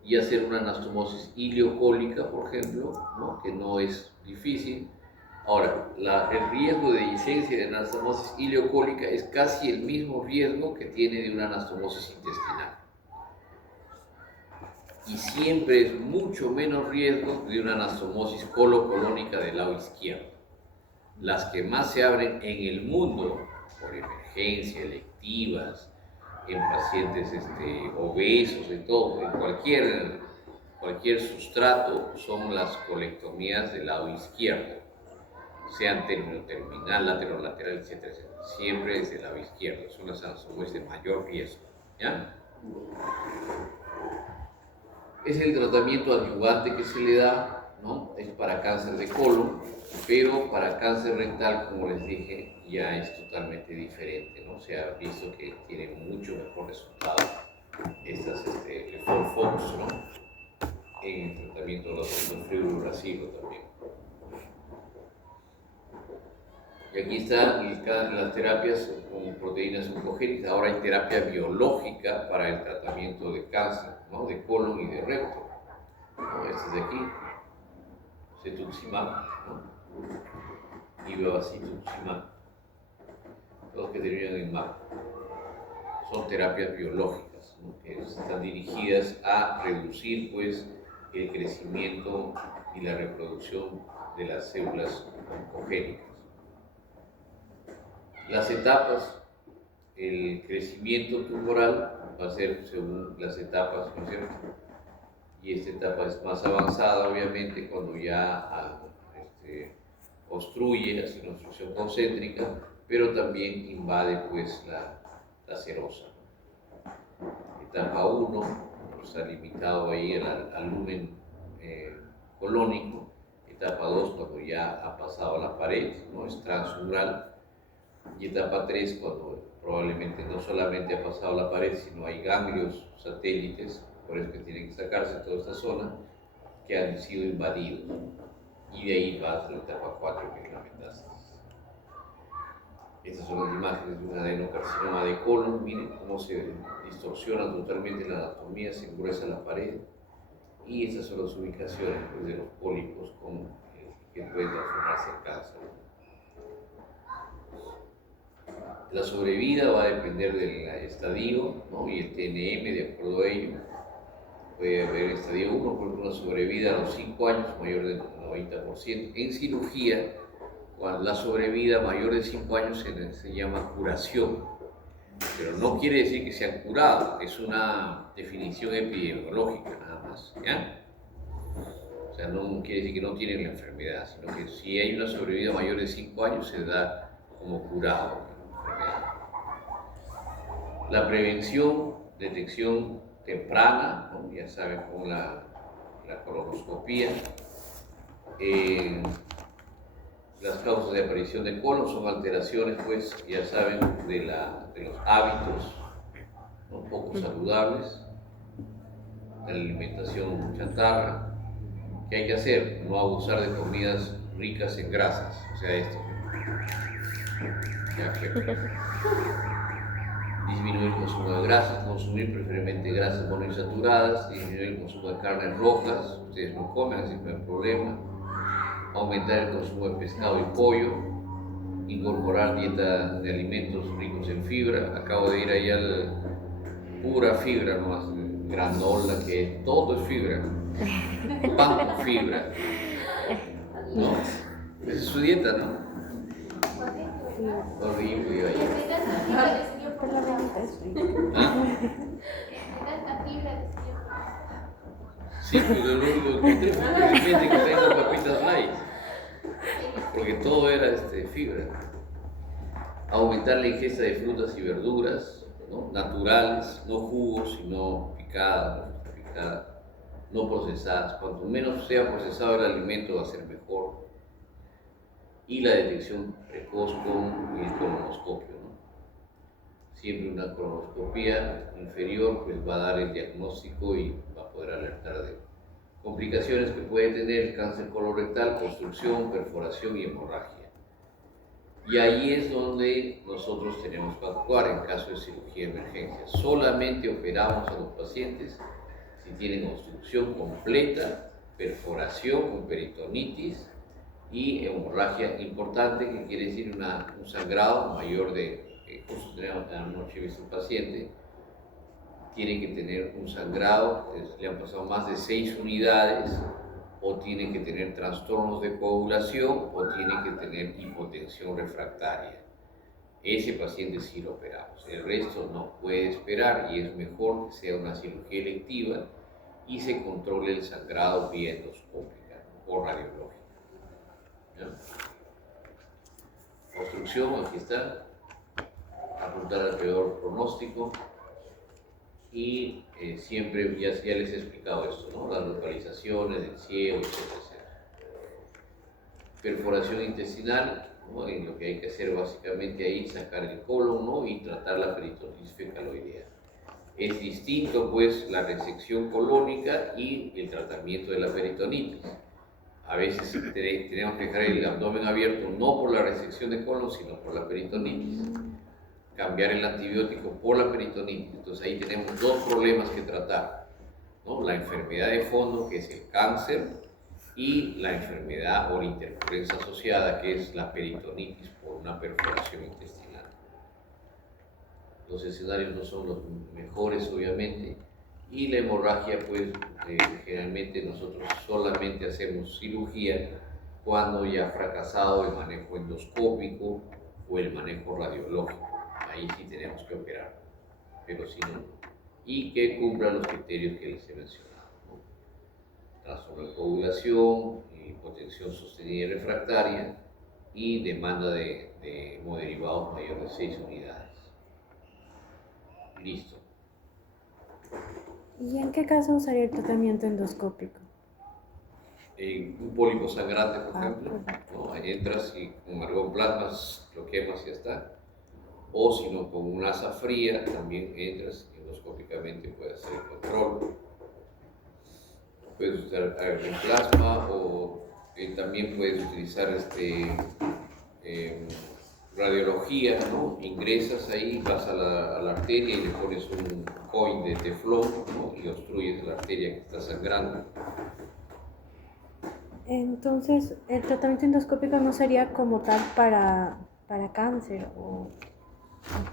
Y hacer una anastomosis ileocólica, por ejemplo, ¿no? Que no es difícil. Ahora, el riesgo de licencia de anastomosis ileocólica es casi el mismo riesgo que tiene de una anastomosis intestinal. Y siempre es mucho menos riesgo de una anastomosis colocolónica del lado izquierdo. Las que más se abren en el mundo, por emergencia, electivas, en pacientes obesos, en todo, en cualquier sustrato, son las colectomías del lado izquierdo, sean terminal, lateral, etcétera, etcétera. Siempre es del lado izquierdo, son las anastomosis de mayor riesgo, ¿ya? Es el tratamiento adyuvante que se le da, ¿no? Es para cáncer de colon, pero para cáncer rectal, como les dije, ya es totalmente diferente, ¿no? Se ha visto que tiene mucho mejor resultado estas Forfox, ¿no? En el tratamiento de los fluoruracilo también. Y aquí están las terapias con proteínas oncogénicas. Ahora hay terapia biológica para el tratamiento de cáncer, ¿no? De colon y de recto, ¿no? Este es de aquí, cetuximab, ¿no? Y bevacizumab, todos que terminan en mab. Son terapias biológicas, ¿no? Que están dirigidas a reducir, pues, el crecimiento y la reproducción de las células oncogénicas. Las etapas, el crecimiento tumoral va a ser según las etapas, ¿no es cierto? Y esta etapa es más avanzada, obviamente, cuando ya obstruye, hace una obstrucción concéntrica, pero también invade, pues, la serosa. Etapa 1 está limitado ahí al lumen colónico. Etapa 2, cuando ya ha pasado la pared, ¿no? Es transural. Y etapa 3, cuando probablemente no solamente ha pasado la pared, sino hay ganglios satélites, por eso que tienen que sacarse toda esta zona, que han sido invadidos. Y de ahí va a la etapa 4, que es la metástasis. Estas son las imágenes de un adenocarcinoma de colon. Miren cómo se distorsiona totalmente la anatomía, se engruesa la pared. Y estas son las ubicaciones, pues, de los pólipos que pueden transformarse en cáncer. La sobrevida va a depender del estadio, ¿no? Y el TNM, de acuerdo a ello. Puede haber estadio 1, por una sobrevida a los 5 años mayor del 90%. En cirugía, cuando la sobrevida mayor de 5 años se llama curación. Pero no quiere decir que se han curado, es una definición epidemiológica nada más, ¿ya? O sea, no quiere decir que no tienen la enfermedad, sino que si hay una sobrevida mayor de 5 años se da como curado. La prevención, detección temprana, ¿no? Ya saben, con la colonoscopía. Las causas de aparición de colon son alteraciones, pues, ya saben, de los hábitos, ¿no? Poco saludables, de la alimentación chatarra. ¿Qué hay que hacer? No abusar de comidas ricas en grasas, o sea, esto. Disminuir el consumo de grasas, consumir preferiblemente grasas monoinsaturadas, disminuir el consumo de carnes rojas, ustedes no comen, así que no hay problema. Aumentar el consumo de pescado y pollo, incorporar dieta de alimentos ricos en fibra. Acabo de ir ahí al pura fibra, nomás, granola, que todo es fibra, pan con fibra, ¿no? Esa es su dieta, ¿no? Horrible, oye. ¿Ah? Sí, pero lo que tengo es que tenga papitas light. porque todo era fibra. Aumentar la ingesta de frutas y verduras, ¿no? Naturales, no jugos, sino picadas, no procesadas. Cuanto menos sea procesado el alimento va a ser mejor. Y la detección precoz con el colonoscopio, ¿no? Siempre una colonoscopía inferior pues va a dar el diagnóstico y va a poder alertar de complicaciones que puede tener el cáncer colorectal, obstrucción, perforación y hemorragia. Y ahí es donde nosotros tenemos que actuar en caso de cirugía de emergencia. Solamente operamos a los pacientes si tienen obstrucción completa, perforación con peritonitis y hemorragia importante, que quiere decir un sangrado mayor de, justo tenemos anoche visto un paciente, tiene que tener un sangrado, le han pasado más de 6 unidades, o tiene que tener trastornos de coagulación, o tiene que tener hipotensión refractaria. Ese paciente sí lo operamos, el resto no puede esperar y es mejor que sea una cirugía electiva y se controle el sangrado vía endoscópica o radiológica. ¿Ya? Obstrucción, aquí está, apuntar al peor pronóstico y siempre, ya les he explicado esto, ¿no? Las localizaciones del ciego, etcétera. Perforación intestinal, ¿no? En lo que hay que hacer básicamente ahí, sacar el colon, ¿no? Y tratar la peritonitis fecaloidea. Es distinto pues la resección colónica y el tratamiento de la peritonitis. A veces tenemos que dejar el abdomen abierto no por la resección de colon, sino por la peritonitis. Cambiar el antibiótico por la peritonitis. Entonces ahí tenemos dos problemas que tratar, ¿no? La enfermedad de fondo, que es el cáncer, y la enfermedad o la intercurrencia asociada, que es la peritonitis por una perforación intestinal. Los escenarios no son los mejores, obviamente, y la hemorragia, pues generalmente nosotros solamente hacemos cirugía cuando ya ha fracasado el manejo endoscópico o el manejo radiológico. Ahí sí tenemos que operar, pero si no, y que cumpla los criterios que les he mencionado, ¿no? Trastorno de coagulación, hipotensión sostenida y refractaria y demanda de hemoderivados mayor de 6 unidades. Listo. ¿Y en qué caso usaría el tratamiento endoscópico? Un pólipo sangrante, por ejemplo, correcto. ¿no? Ahí entras y con argoplasmas lo quemas y ya está. O si no, con una asa fría también entras endoscópicamente, puedes hacer el control. Puedes usar argoplasma o también puedes utilizar radiología, ¿no? Ingresas ahí, vas a la arteria y le pones un coin de teflón, ¿no? Y obstruyes la arteria que está sangrando. Entonces, ¿el tratamiento endoscópico no sería como tal para cáncer?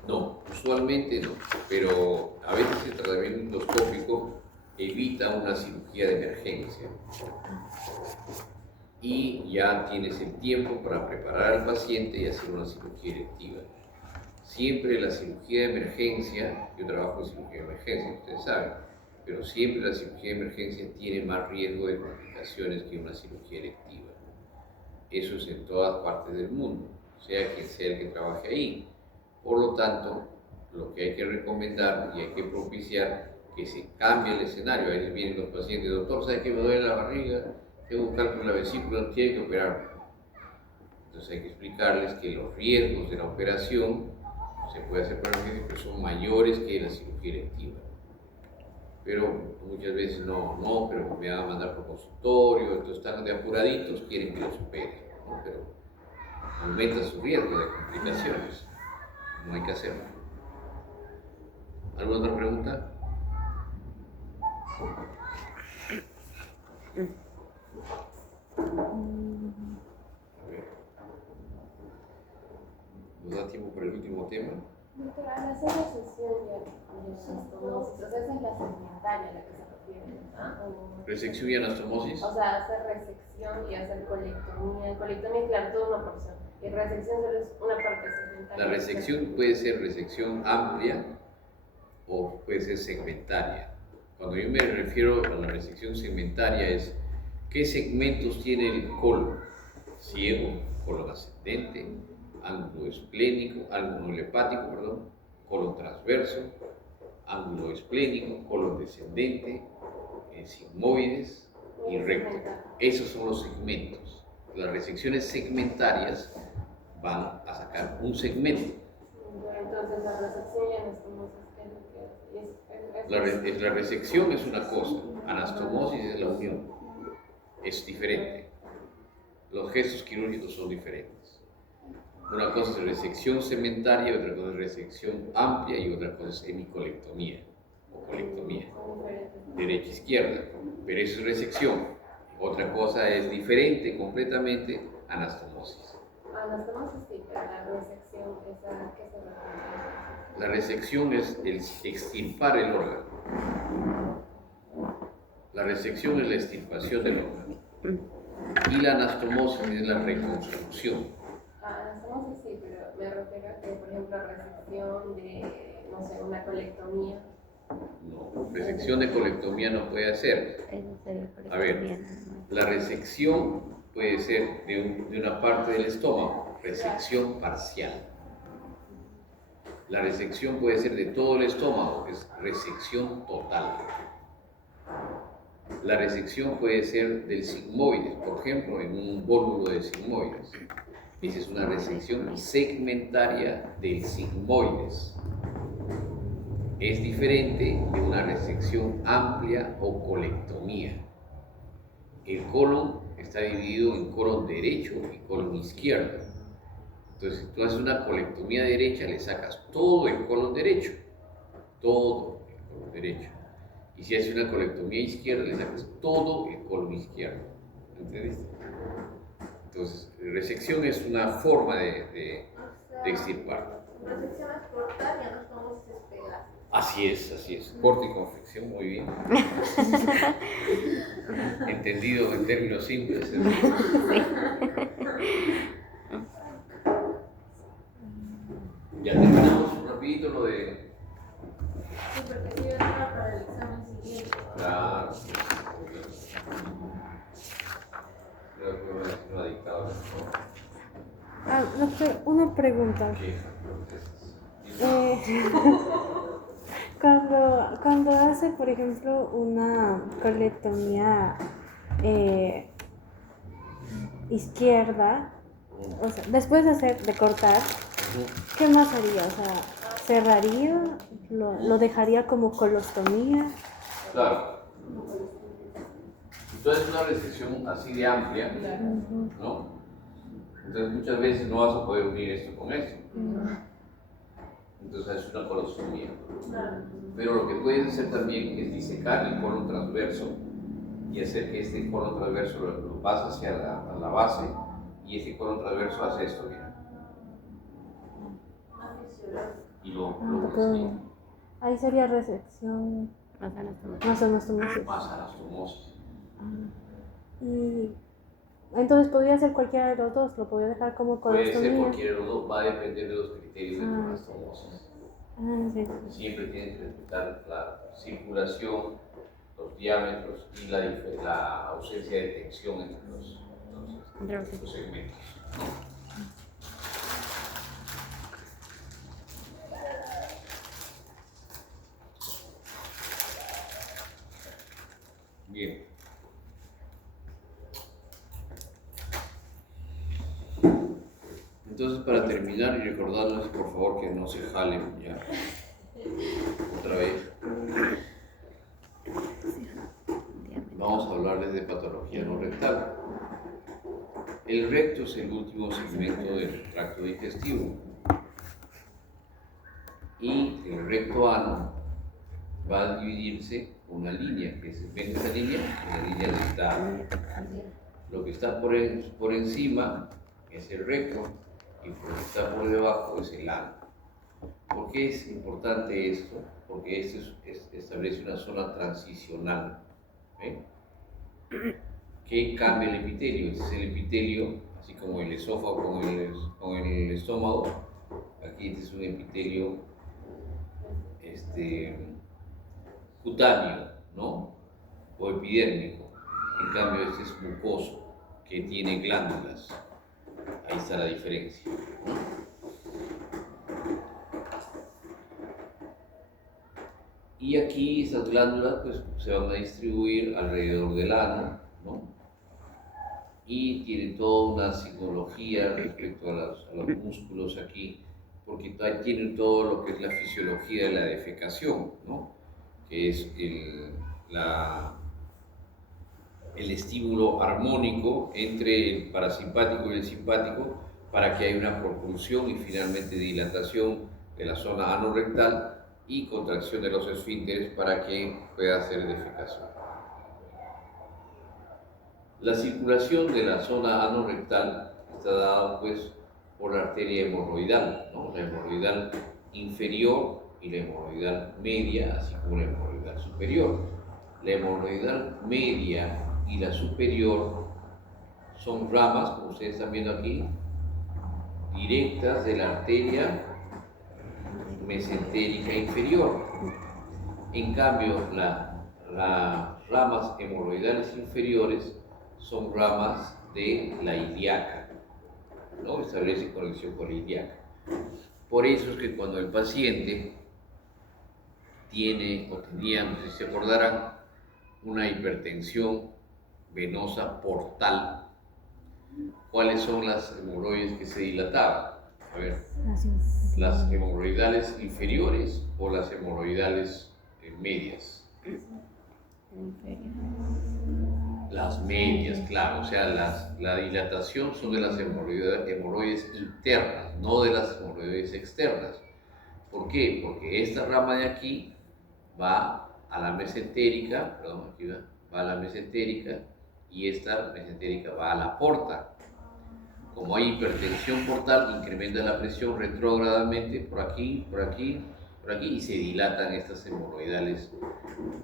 No, usualmente no, pero a veces el tratamiento endoscópico evita una cirugía de emergencia y ya tienes el tiempo para preparar al paciente y hacer una cirugía electiva. Siempre la cirugía de emergencia, yo trabajo en cirugía de emergencia, ustedes saben, pero siempre la cirugía de emergencia tiene más riesgo de complicaciones que una cirugía electiva. Eso es en todas partes del mundo, sea quien sea el que trabaje ahí. Por lo tanto, lo que hay que recomendar y hay que propiciar que se cambie el escenario. A veces vienen los pacientes, doctor, ¿sabe que me duele la barriga? Tengo un cálculo en la vesícula, tiene que operar. Entonces hay que explicarles que los riesgos de la operación se puede hacer para emergencia, pero son mayores que la cirugía electiva. Pero muchas veces no, pero me van a mandar por consultorio, entonces están de apuraditos, quieren que los operen, ¿no? Pero aumenta su riesgo de complicaciones. No hay que hacerlo. ¿Alguna otra pregunta? A ver. ¿Nos da tiempo para el último tema? Doctor, al hacer la sesión de anastomosis, o sea, esa es la segmentaria a la que se refiere, ¿ah? Resección y anastomosis. O sea, hacer resección y hacer colectomía. Colectomía, claro, toda una porción. Y resección solo es una parte segmentaria. La resección puede ser resección amplia o puede ser segmentaria. Cuando yo me refiero a la resección segmentaria es qué segmentos tiene el colon. ciego, colon ascendente, ángulo esplénico, ángulo hepático, perdón, colon transverso, ángulo esplénico, colon descendente, sigmoides y recto. Esos son los segmentos. Las resecciones segmentarias van a sacar un segmento. Entonces la resección ya no estamos La resección es una cosa, anastomosis es la unión, es diferente. Los gestos quirúrgicos son diferentes. Una cosa es resección segmentaria, otra cosa es resección amplia y otra cosa es hemicolectomía o colectomía, derecha-izquierda, pero eso es resección. Otra cosa es diferente completamente, anastomosis. Anastomosis sí, pero la resección, ¿esa qué se refiere? La resección es el extirpar el órgano. La resección es la extirpación del órgano. Y la anastomosis es la reconstrucción. Anastomosis sí, pero me refiero a que, por ejemplo, resección de, no sé, una colectomía. No, resección de colectomía no puede hacer. Eso sería por A ver, bien. la resección puede ser de una parte del estómago, resección parcial. La resección puede ser de todo el estómago, es resección total. La resección puede ser del sigmoides, por ejemplo, en un vólvulo de sigmoides. Esa es una resección segmentaria del sigmoides. Es diferente de una resección amplia o colectomía. El colon está dividido en colon derecho y colon izquierdo. Entonces, si tú haces una colectomía derecha, le sacas todo el colon derecho. Todo el colon derecho. Y si haces una colectomía izquierda, le sacas todo el colon izquierdo. ¿Entendiste? Entonces, resección es una forma de extirpar. Resección es cortar y anastomosis es pegar. Así es. Corte y confección, muy bien. Entendido en términos simples. Ya terminamos rapidito lo de... Sí, porque si yo estaba para el examen siguiente. Claro. Creo que voy a hacer una dictadura. Ah, doctor, una pregunta. Cuando hace, por ejemplo, una colectomía izquierda, o sea, después de cortar, ¿qué más haría? O sea, ¿cerraría? ¿Lo dejaría como colostomía? Claro. Entonces una resección así de amplia, ¿no? Entonces muchas veces no vas a poder unir esto con esto. Entonces es una colostomía. Pero lo que puedes hacer también es disecar el colon transverso y hacer que este colon transverso lo pase hacia la base y este colon transverso hace esto, mira. Y lo Entonces, ahí sería resección Más anastomosis. más anastomosis. más anastomosis. Y entonces podría ser cualquiera de los dos, lo podría dejar como Puede ser colostomía. cualquiera de los dos, va a depender de los criterios de tu anastomosis. Sí. Siempre tienes que respetar la circulación, los diámetros y la ausencia de tensión entre los segmentos. Bien. Entonces, para terminar y recordarles, por favor, que no se jalen ya. Otra vez. Vamos a hablarles de patología no rectal. El recto es el último segmento del tracto digestivo. Y el recto ano va a dividirse con una línea, que es, ¿ven esa línea? La línea dental. Lo que está por encima es el recto y lo que está por debajo es el ano. ¿Por qué es importante esto? Porque esto establece una zona transicional. ¿Ven? ¿Qué cambia el epitelio? Este es el epitelio, así como el esófago con el estómago. Aquí este es un epitelio cutáneo, ¿no? O epidérmico. En cambio, este es mucoso, que tiene glándulas. Ahí está la diferencia. Y aquí estas glándulas pues, se van a distribuir alrededor del ano, ¿no? Y tienen toda una psicología respecto a los músculos aquí, porque tienen todo lo que es la fisiología de la defecación, ¿no? Que es el estímulo armónico entre el parasimpático y el simpático para que haya una propulsión y finalmente dilatación de la zona anorrectal y contracción de los esfínteres para que pueda hacer defecación. La circulación de la zona anorrectal está dada pues por la arteria hemorroidal, ¿no? La hemorroidal inferior y la hemorroidal media, así como la hemorroidal superior. La hemorroidal media y la superior son ramas, como ustedes están viendo aquí, directas de la arteria mesentérica inferior. En cambio, las ramas hemorroidales inferiores son ramas de la ilíaca, ¿no? Establece conexión con la ilíaca. Por eso es que cuando el paciente tiene o tenía, no sé si se acordarán, una hipertensión venosa portal, ¿cuáles son las hemorroides que se dilataban? A ver, las hemorroidales inferiores o las hemorroidales medias. Las medias, claro, o sea, la dilatación son de las hemorroides internas, no de las hemorroides externas. ¿Por qué? Porque esta rama de aquí va a la mesentérica, perdón, aquí va a la mesentérica y esta mesentérica va a la porta. Como hay hipertensión portal, incrementa la presión retrógradamente por aquí, por aquí, por aquí y se dilatan estas hemorroidales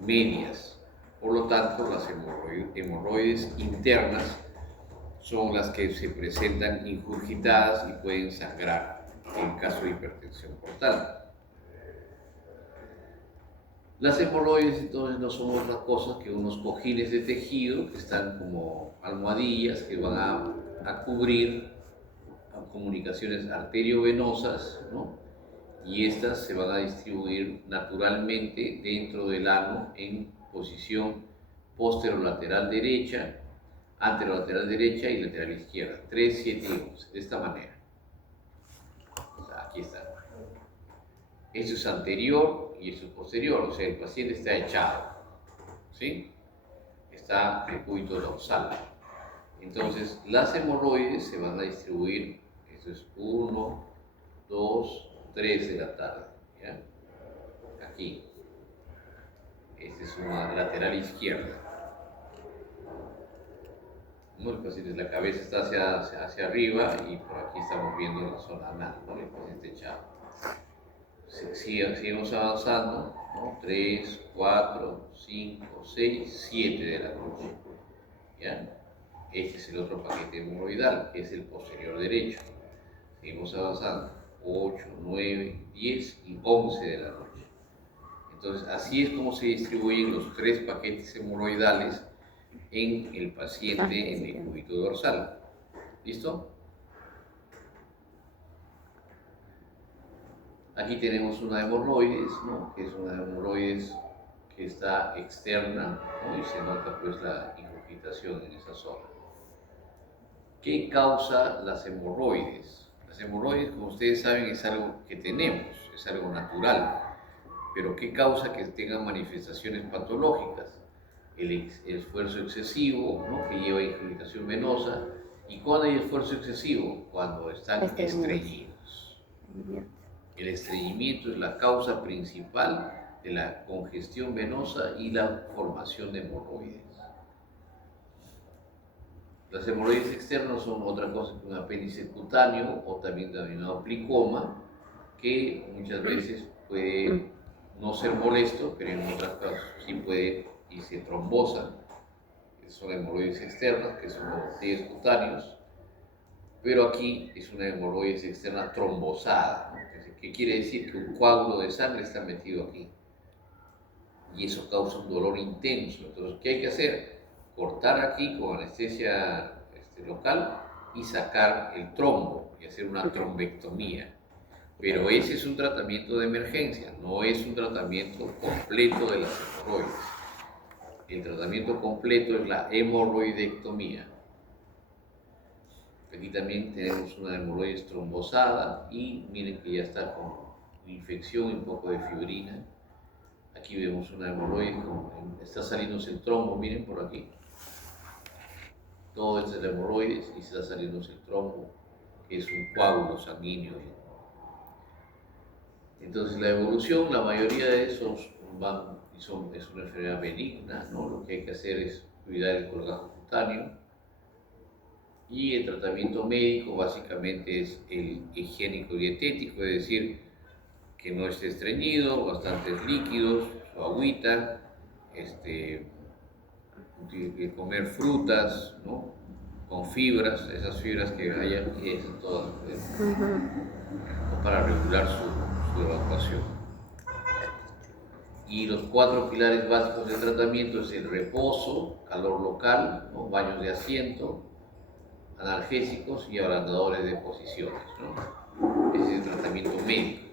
medias. Por lo tanto, las hemorroides internas son las que se presentan ingurgitadas y pueden sangrar en caso de hipertensión portal. Las hemorroides entonces no son otra cosa que unos cojines de tejido que están como almohadillas que van a cubrir comunicaciones arteriovenosas, ¿no? Y estas se van a distribuir naturalmente dentro del ano en posición posterolateral derecha, anterolateral derecha y lateral izquierda, 3, 7 y 11, de esta manera. O sea, aquí está. Esto es anterior y esto es posterior, o sea, el paciente está echado, ¿sí? Está en el cúbito dorsal. Entonces, las hemorroides se van a distribuir, esto es 1, 2, 3 de la tarde, ¿ya? Aquí. Esta es una lateral izquierda. ¿No? El paciente, la cabeza está hacia arriba y por aquí estamos viendo la zona anal, ¿no? El paciente echado. Seguimos avanzando, ¿no? 3, 4, 5, 6, 7 de la noche, ¿ya? Este es el otro paquete hemorroidal, que es el posterior derecho. Seguimos avanzando, 8, 9, 10 y 11 de la noche. Entonces, así es como se distribuyen los 3 paquetes hemorroidales en el paciente en el cúbito dorsal. ¿Listo? Aquí tenemos una hemorroides, ¿no? Que es una hemorroides que está externa, ¿no? Y se nota pues la ingurgitación en esa zona. ¿Qué causa las hemorroides? Las hemorroides, como ustedes saben, es algo que tenemos, es algo natural. Pero ¿qué causa que tengan manifestaciones patológicas? El esfuerzo excesivo, ¿no? Que lleva a ingurgitación venosa. ¿Y cuándo hay esfuerzo excesivo? Cuando están estreñidos. El estreñimiento es la causa principal de la congestión venosa y la formación de hemorroides. Las hemorroides externas son otra cosa que un apéndice cutáneo o también denominado plicoma, que muchas veces puede no ser molesto, pero en otros casos sí puede y se trombosan. Son hemorroides externas, que son los pliegues cutáneos, pero aquí es una hemorroides externa trombosada, ¿no? ¿Qué quiere decir? Que un coágulo de sangre está metido aquí y eso causa un dolor intenso. Entonces, ¿qué hay que hacer? Cortar aquí con anestesia local y sacar el trombo y hacer una trombectomía. Pero ese es un tratamiento de emergencia, no es un tratamiento completo de las hemorroides. El tratamiento completo es la hemorroidectomía. Aquí también tenemos una hemorroides trombosada y miren que ya está con infección y un poco de fibrina. Aquí vemos una hemorroide, está saliéndose el trombo, miren por aquí. Todo esto es la hemorroides y está saliéndose el trombo, que es un coágulo sanguíneo. Entonces la evolución, la mayoría de esos van y es una enfermedad benigna, ¿no? Lo que hay que hacer es cuidar el colgajo cutáneo y el tratamiento médico básicamente es el higiénico dietético, es decir, que no esté estreñido, bastantes líquidos, su agüita, comer frutas, ¿no? Con fibras, esas fibras que haya, que es todas, para regular su evacuación. Y los 4 pilares básicos del tratamiento es el reposo, calor local, ¿no? Baños de asiento, analgésicos y ablandadores de posiciones, ¿no? Ese es el tratamiento médico.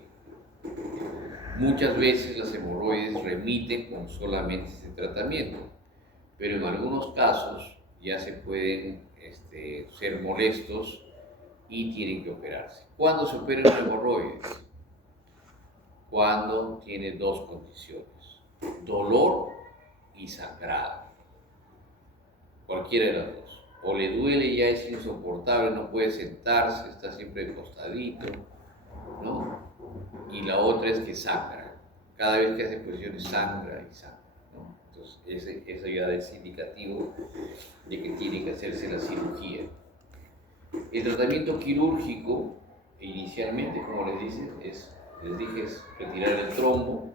Muchas veces las hemorroides remiten con solamente este tratamiento, pero en algunos casos ya se pueden ser molestos y tienen que operarse. ¿Cuándo se opera una hemorroide? Cuando tiene 2 condiciones: dolor y sangrado. Cualquiera de las dos. O le duele, ya es insoportable, no puede sentarse, está siempre acostadito, ¿no? Y la otra es que sangra. Cada vez que hace posiciones sangra y sangra, ¿no? Entonces, eso ya es indicativo de que tiene que hacerse la cirugía. El tratamiento quirúrgico, inicialmente, como les dije, es retirar el trombo,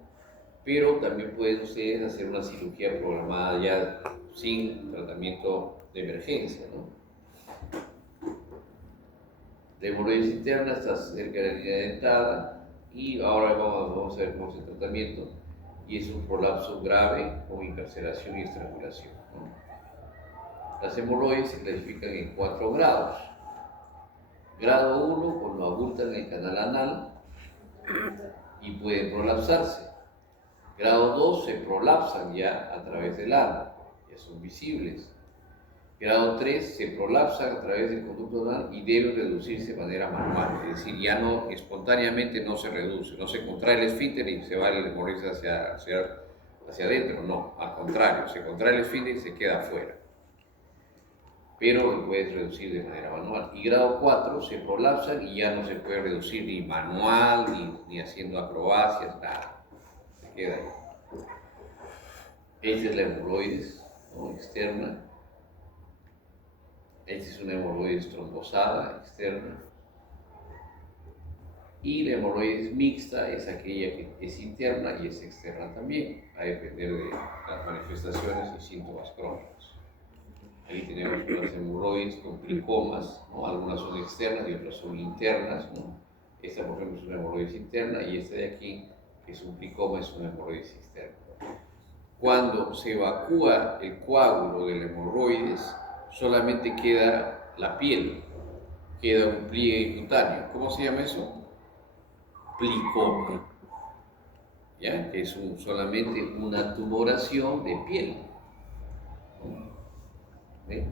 pero también pueden ustedes hacer una cirugía programada ya sin tratamiento de emergencia, ¿no? La hemorroides interna está cerca de la línea dentada y ahora vamos a ver cómo es el tratamiento, y es un prolapso grave con incarceración y estrangulación, ¿no? Las hemorroides se clasifican en 4 grados. Grado 1, cuando abultan el canal anal y pueden prolapsarse. Grado 2, se prolapsan ya a través del ano, ya son visibles. Grado 3, se prolapsan a través del conducto anal y deben reducirse de manera manual, es decir, ya no, espontáneamente no se reduce, no se contrae el esfínter y se va el hemorroide hacia adentro, no, al contrario, se contrae el esfínter y se queda afuera, pero lo puedes reducir de manera manual. Y grado 4, se prolapsan y ya no se puede reducir ni manual, ni haciendo acrobacias, nada, se queda ahí. Esta es la hemorroides, ¿no? Externa. Esta es una hemorroides trombosada externa. Y la hemorroides mixta es aquella que es interna y es externa también, a depender de las manifestaciones y síntomas crónicos. Ahí tenemos unas hemorroides con plicomas, ¿no? Algunas son externas y otras son internas, ¿no? Esta, por ejemplo, es una hemorroides interna, y esta de aquí, que es un plicoma, es una hemorroides externa. Cuando se evacúa el coágulo del hemorroides, solamente queda la piel, queda un pliegue cutáneo. ¿Cómo se llama eso? Plicoma, ¿ya? Que es solamente una tumoración de piel. ¿Ve?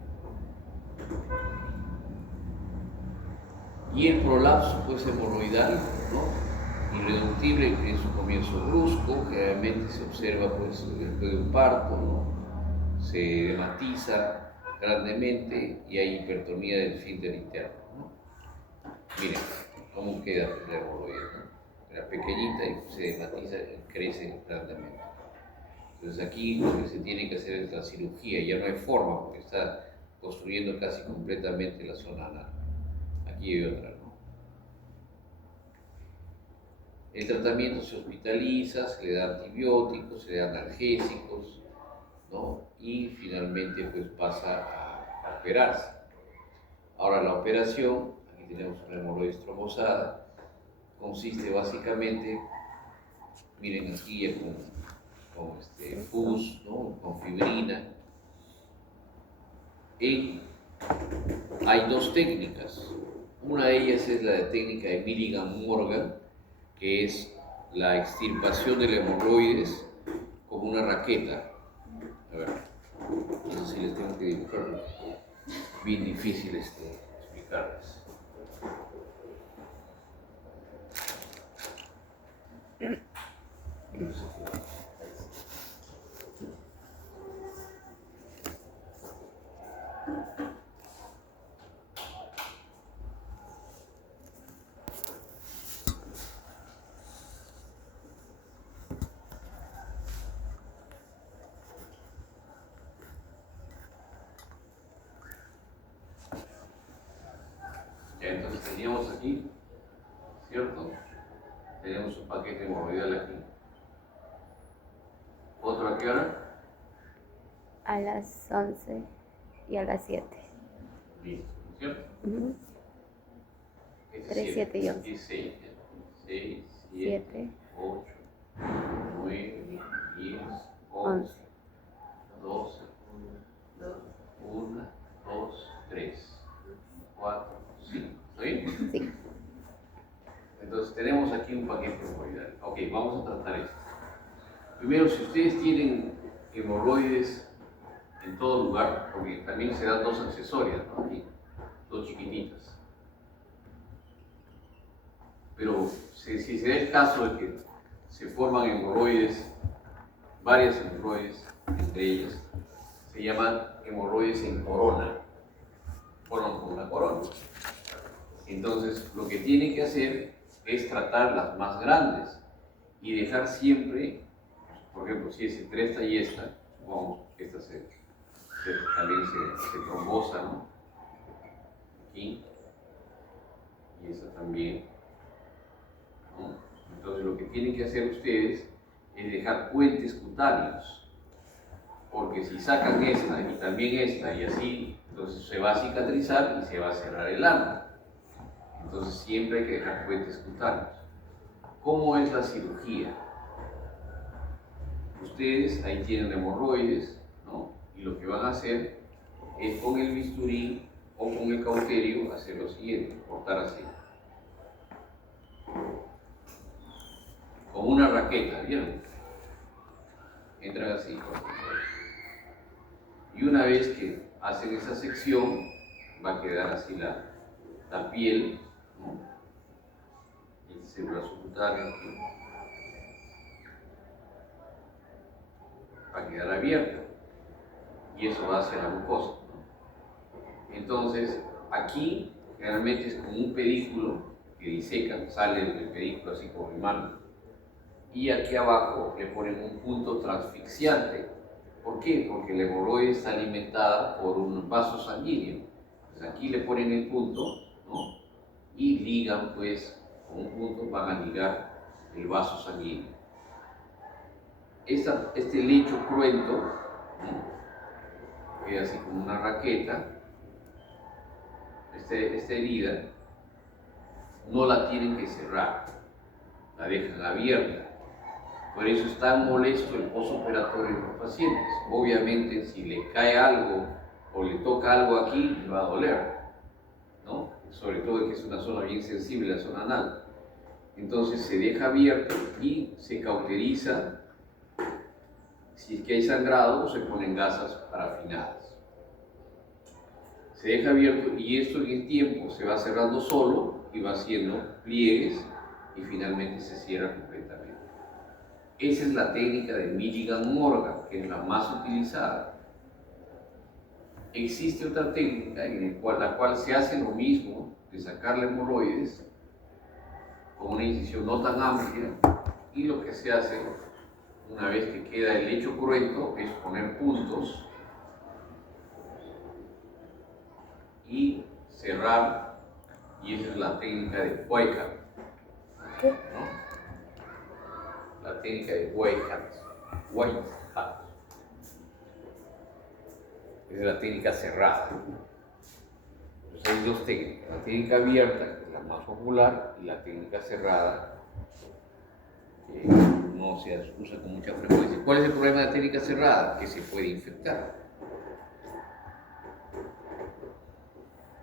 Y el prolapso, pues, hemorroidal, ¿no? Irreductible en su comienzo brusco, generalmente se observa, pues, después de un parto, ¿no? Se hematiza grandemente y hay hipertonía del esfínter interno, ¿no? Miren cómo queda la hemorroide, ¿no? Era pequeñita y se hematiza y crece grandemente. Entonces aquí lo que se tiene que hacer es la cirugía, ya no hay forma porque está construyendo casi completamente la zona anal. Aquí hay otra, ¿no? El tratamiento se hospitaliza, se le da antibióticos, se le da analgésicos, ¿no? Y finalmente pues pasa a operarse. Ahora la operación, aquí tenemos una hemorroides trombosada, consiste básicamente, miren aquí con pus, ¿no? Con fibrina, en Hay dos técnicas. Una de ellas es la técnica de Milligan-Morgan, que es la extirpación del hemorroides con una raqueta. A ver, eso sí les tengo que dibujar. Bien difícil explicarles. Ya, entonces teníamos aquí, ¿cierto? Tenemos un paquete hemorroidal aquí. ¿Otro a qué hora? A las 11 y a las 7. Listo, ¿cierto? Ujú. Este 3, 7 y 11. 6, 6, 7, 7, 8, 9, 10, 11. 11, 12, 1, 2, 3, 4, 5. ¿Está bien? Sí. Entonces tenemos aquí un paquete hemorroidal. Ok, vamos a tratar esto. Primero, si ustedes tienen hemorroides en todo lugar, porque también se dan dos accesorias, ¿no? Aquí, dos chiquititas. Pero si se da el caso de que se forman hemorroides, varias hemorroides, entre ellas, se llaman hemorroides en corona. Forman como una corona. Entonces, lo que tienen que hacer es tratar las más grandes y dejar siempre, por ejemplo, si es entre esta y esta, supongamos que esta también se trombosa, ¿no? Aquí, y esta también, ¿no? Entonces, lo que tienen que hacer ustedes es dejar puentes cutáneos, porque si sacan esta y también esta y así, entonces se va a cicatrizar y se va a cerrar el ano. Entonces siempre hay que dejar puentes cutáneos. ¿Cómo es la cirugía? Ustedes ahí tienen hemorroides, ¿no? Y lo que van a hacer es con el bisturí o con el cauterio hacer lo siguiente, cortar así. Con una raqueta, ¿vieron? Entran así, cortan así. Y una vez que hacen esa sección, va a quedar así la piel, ¿no? El célula subcutánea va a quedar abierta y eso va hacia la mucosa, ¿no? Entonces, aquí generalmente es como un pedículo que disecan, sale el pedículo así como mi mano, y aquí abajo le ponen un punto transfixiante. ¿Por qué? Porque la hemorroide está alimentada por un vaso sanguíneo. Entonces aquí le ponen el punto, ¿no? Y ligan, pues, con un punto van a ligar el vaso sanguíneo. Este lecho cruento, ¿no? Queda así como una raqueta. Esta herida no la tienen que cerrar, la dejan abierta. Por eso es tan molesto el postoperatorio de los pacientes. Obviamente, si le cae algo o le toca algo aquí, le va a doler, ¿no? Sobre todo que es una zona bien sensible, la zona anal. Entonces se deja abierto y se cauteriza. Si es que hay sangrado, se ponen gasas parafinadas. Se deja abierto y esto en el tiempo se va cerrando solo y va haciendo pliegues y finalmente se cierra completamente. Esa es la técnica de Milligan-Morgan, que es la más utilizada. Existe otra técnica en la cual se hace lo mismo de sacar la hemorroides con una incisión no tan amplia, y lo que se hace una vez que queda el lecho cruento es poner puntos y cerrar, y esa es la técnica de Whitehead, ¿no? La técnica de Whitehead. Es la técnica cerrada. Entonces hay dos técnicas, la técnica abierta, que es la más popular, y la técnica cerrada, que no se usa con mucha frecuencia. ¿Cuál es el problema de la técnica cerrada? Que se puede infectar.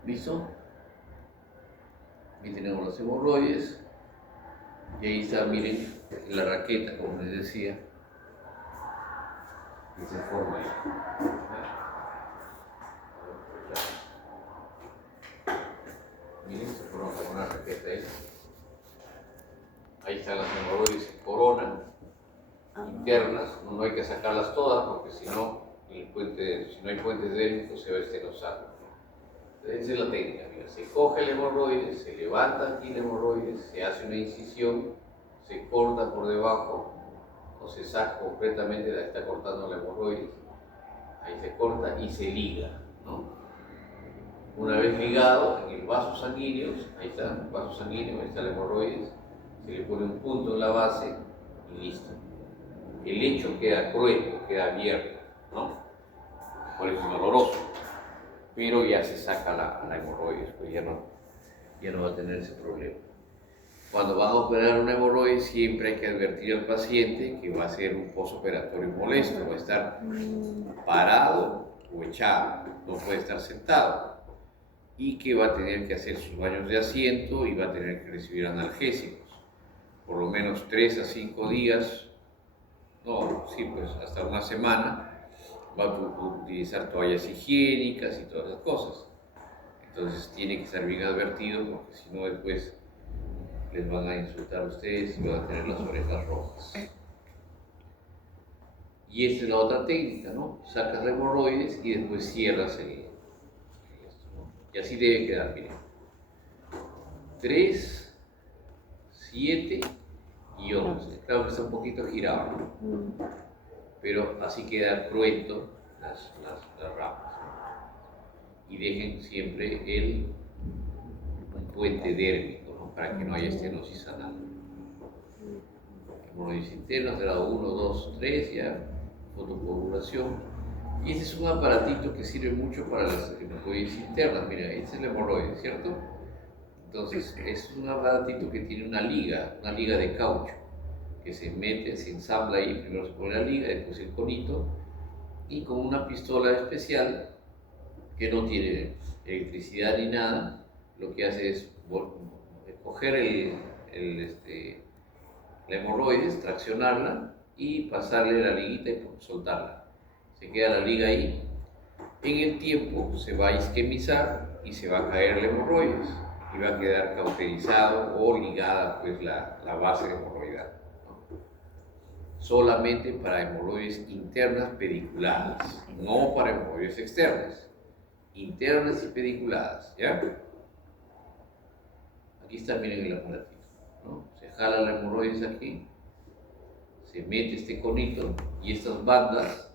¿Listo? Aquí tenemos los hemorroides. Y ahí está, miren, la raqueta, como les decía, que se forma ahí. Miren, se forma como una raqueta ahí. Ahí están las hemorroides en corona, internas. No hay que sacarlas todas porque si no, si no hay puentes dérmicos se va a estenosar. Esa es la técnica, mira, se coge el hemorroide, se levanta aquí el hemorroide, se hace una incisión, se corta por debajo o se saca completamente, ahí está cortando el hemorroide, ahí se corta y se liga, ¿no? Una vez ligado en el vaso sanguíneo, ahí está el vaso sanguíneo, ahí está el hemorroide, se le pone un punto en la base y listo. El lecho queda cruento, queda abierto, ¿no? Por eso es doloroso. Pero ya se saca la hemorroides, pues ya no va a tener ese problema. Cuando van a operar una hemorroide, siempre hay que advertir al paciente que va a ser un postoperatorio molesto, va a estar parado o echado, no puede estar sentado, y que va a tener que hacer sus baños de asiento y va a tener que recibir analgésicos, por lo menos 3 a 5 días, no, sí, pues hasta una semana. Va a utilizar toallas higiénicas y todas esas cosas. Entonces tiene que estar bien advertido porque si no después les van a insultar a ustedes y van a tener las orejas rojas. Y esta es la otra técnica, ¿no? Sacas la hemorroides y después cierras esto, ¿no? Y así debe quedar, miren. 3, 7 y 11. Claro que está un poquito girado, ¿no? Pero así queda cruento las ramas. Y dejen siempre el puente dérmico, ¿no? Para que no haya estenosis anal. Hemorroides internas, grado 1, 2, 3, ya, fotocoagulación. Y este es un aparatito que sirve mucho para las hemorroides internas. Mira, este es el hemorroide, ¿cierto? Entonces, es un aparatito que tiene una liga de caucho, que se mete, se ensambla ahí, primero se pone la liga, después el conito, y con una pistola especial que no tiene electricidad ni nada, lo que hace es coger la hemorroides, traccionarla y pasarle la liguita y soltarla. Se queda la liga ahí. En el tiempo se va a isquemizar y se va a caer la hemorroides y va a quedar cauterizado o ligada pues la base hemorroidal. Solamente para hemorroides internas pediculadas, no para hemorroides externas, internas y pediculadas, ¿ya? Aquí está, miren el aparatito, ¿no? Se jala la hemorroides aquí, se mete este conito y estas bandas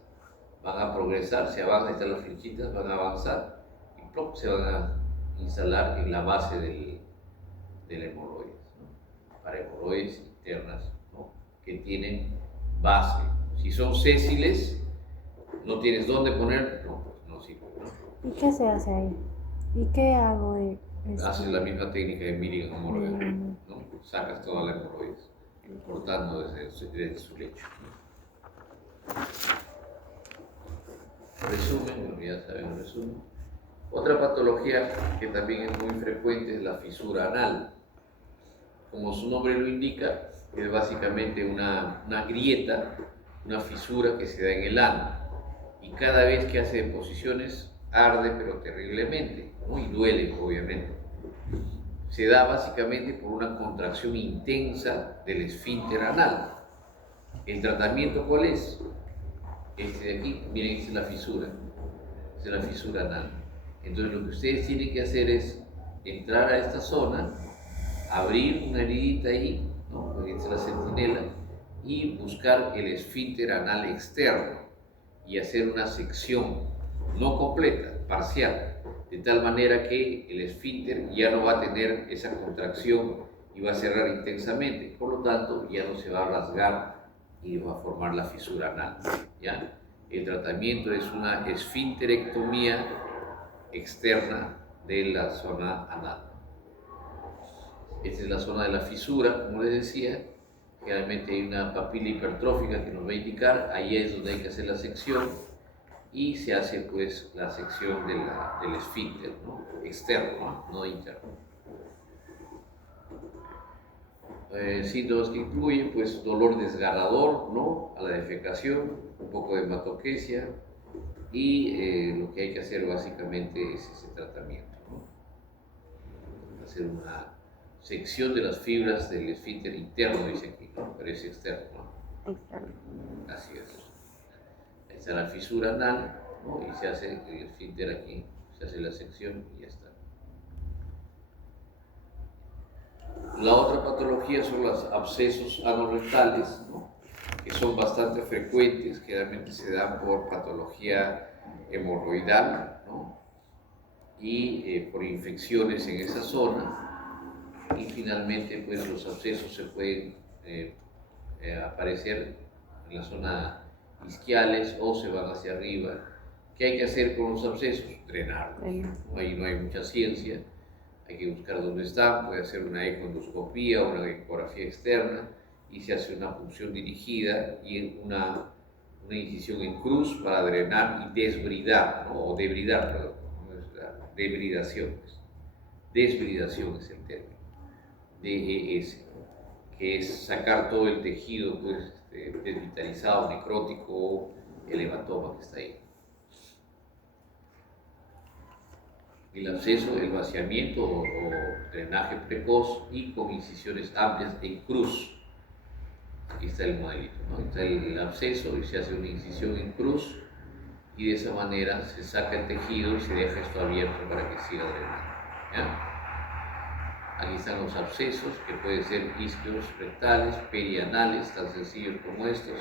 van a progresar, se avanzan, están las flechitas, van a avanzar y ¡plop! Se van a instalar en la base del hemorroides, ¿no? Para hemorroides internas, ¿no? Que tienen base. Si son sésiles, no tienes dónde poner, no, pues no sirve, ¿no? ¿Y qué se hace ahí? ¿Y qué hago? Haces la misma técnica de Milligan Morgan, ¿no? Sacas toda la hemorroides, cortando desde su lecho, ¿no? Resumen, bueno, ya saben, resumen. Otra patología que también es muy frecuente es la fisura anal. Como su nombre lo indica, es básicamente una grieta, una fisura que se da en el ano. Y cada vez que hace deposiciones arde, pero terriblemente, ¿no? Y duele, obviamente. Se da básicamente por una contracción intensa del esfínter anal. ¿El tratamiento cuál es? Este de aquí, miren, esta es la fisura. Esta es la fisura anal. Entonces lo que ustedes tienen que hacer es entrar a esta zona, abrir una heridita ahí, ¿no? Porque esta es la centinela, y buscar el esfínter anal externo y hacer una sección, no completa, parcial, de tal manera que el esfínter ya no va a tener esa contracción y va a cerrar intensamente, por lo tanto ya no se va a rasgar y va a formar la fisura anal, ¿ya? El tratamiento es una esfinterectomía externa de la zona anal. Esta es la zona de la fisura, como les decía. Generalmente hay una papila hipertrófica que nos va a indicar, ahí es donde hay que hacer la sección y se hace pues la sección del esfínter, ¿no? Externo, no interno. Síntomas que incluyen pues dolor desgarrador, ¿no? A la defecación, un poco de hematoquesia, y lo que hay que hacer básicamente es ese tratamiento, ¿no? Hacer una sección de las fibras del esfínter interno, dice aquí, ¿no? Pero es externo, ¿no? Externo. Así es. Ahí está la fisura anal, ¿no? Y se hace el esfínter aquí, se hace la sección y ya está. La otra patología son los abscesos anorrectales, ¿no? Que son bastante frecuentes, generalmente se dan por patología hemorroidal, ¿no? Y por infecciones en esa zona. Y finalmente, pues los abscesos se pueden aparecer en la zona isquiales o se van hacia arriba. ¿Qué hay que hacer con los abscesos? Drenarlos. Ahí no hay mucha ciencia. Hay que buscar dónde están, puede hacer una ecoendoscopía o una ecografía externa y se hace una punción dirigida y una incisión en cruz para drenar y desbridar, ¿no? O debridar, perdón, no es la debridación. Desbridación es el término, DES, que es sacar todo el tejido pues, desvitalizado, necrótico o el hematoma que está ahí. El absceso, el vaciamiento o drenaje precoz y con incisiones amplias en cruz. Aquí está el modelito, ¿no? Está el absceso y se hace una incisión en cruz y de esa manera se saca el tejido y se deja esto abierto para que siga drenando, ¿ya? Aquí están los abscesos que pueden ser isquios rectales, perianales, tan sencillos como estos,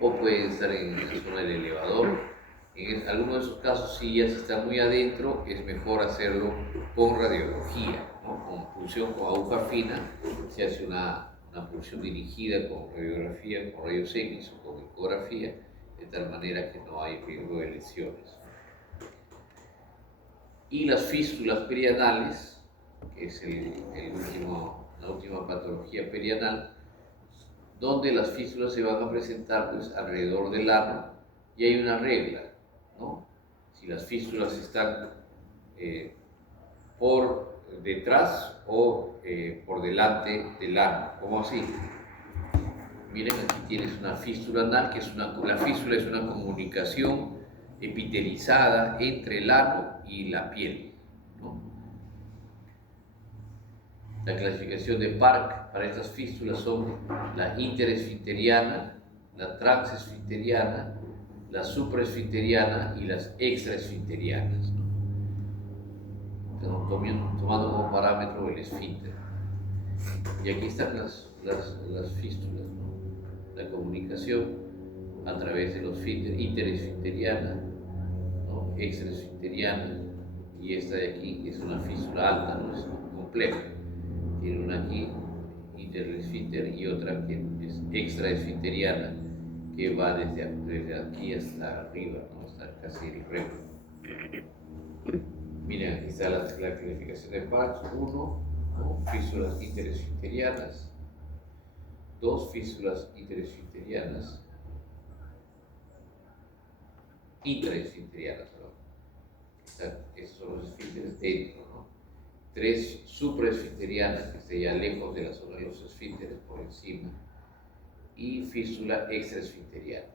o pueden estar en la zona del elevador. En algunos de esos casos, si ya se está muy adentro, es mejor hacerlo con radiología, ¿no? Con punción con aguja fina, se hace una punción dirigida con radiografía, con rayos X o con ecografía, de tal manera que no hay riesgo de lesiones. Y las fístulas perianales, que es la última patología perianal, donde las fístulas se van a presentar pues, alrededor del ano, y hay una regla, ¿no? Si las fístulas están por detrás o por delante del ano, ¿cómo así? Miren, aquí tienes una fístula anal, que la fístula es una comunicación epitelizada entre el ano y la piel, ¿no? La clasificación de Park para estas fístulas son la interesfinteriana, la transesfinteriana, la supraesfinteriana y las extraesfinterianas, ¿no? Tomando como parámetro el esfínter. Y aquí están las fístulas, ¿no? La comunicación a través de los interesfinteriana, ¿no? Extraesfinteriana, y esta de aquí es una fístula alta, no es compleja. Tiene una aquí, interesfínter, y otra que es extraesfinteriana, que va desde aquí hasta arriba, ¿no? Hasta casi el recto. Miren, aquí está la clasificación de Parks. 1, ¿no? Fístulas interesfinterianas. 2, fístulas interesfinterianas. Intraesfinterianas, perdón. Esos son los esfínteres dentro, ¿no? 3, supraesfinterianas, que esté ya lejos de la zona de los esfínteres, por encima. Y fístula extraesfinteriana.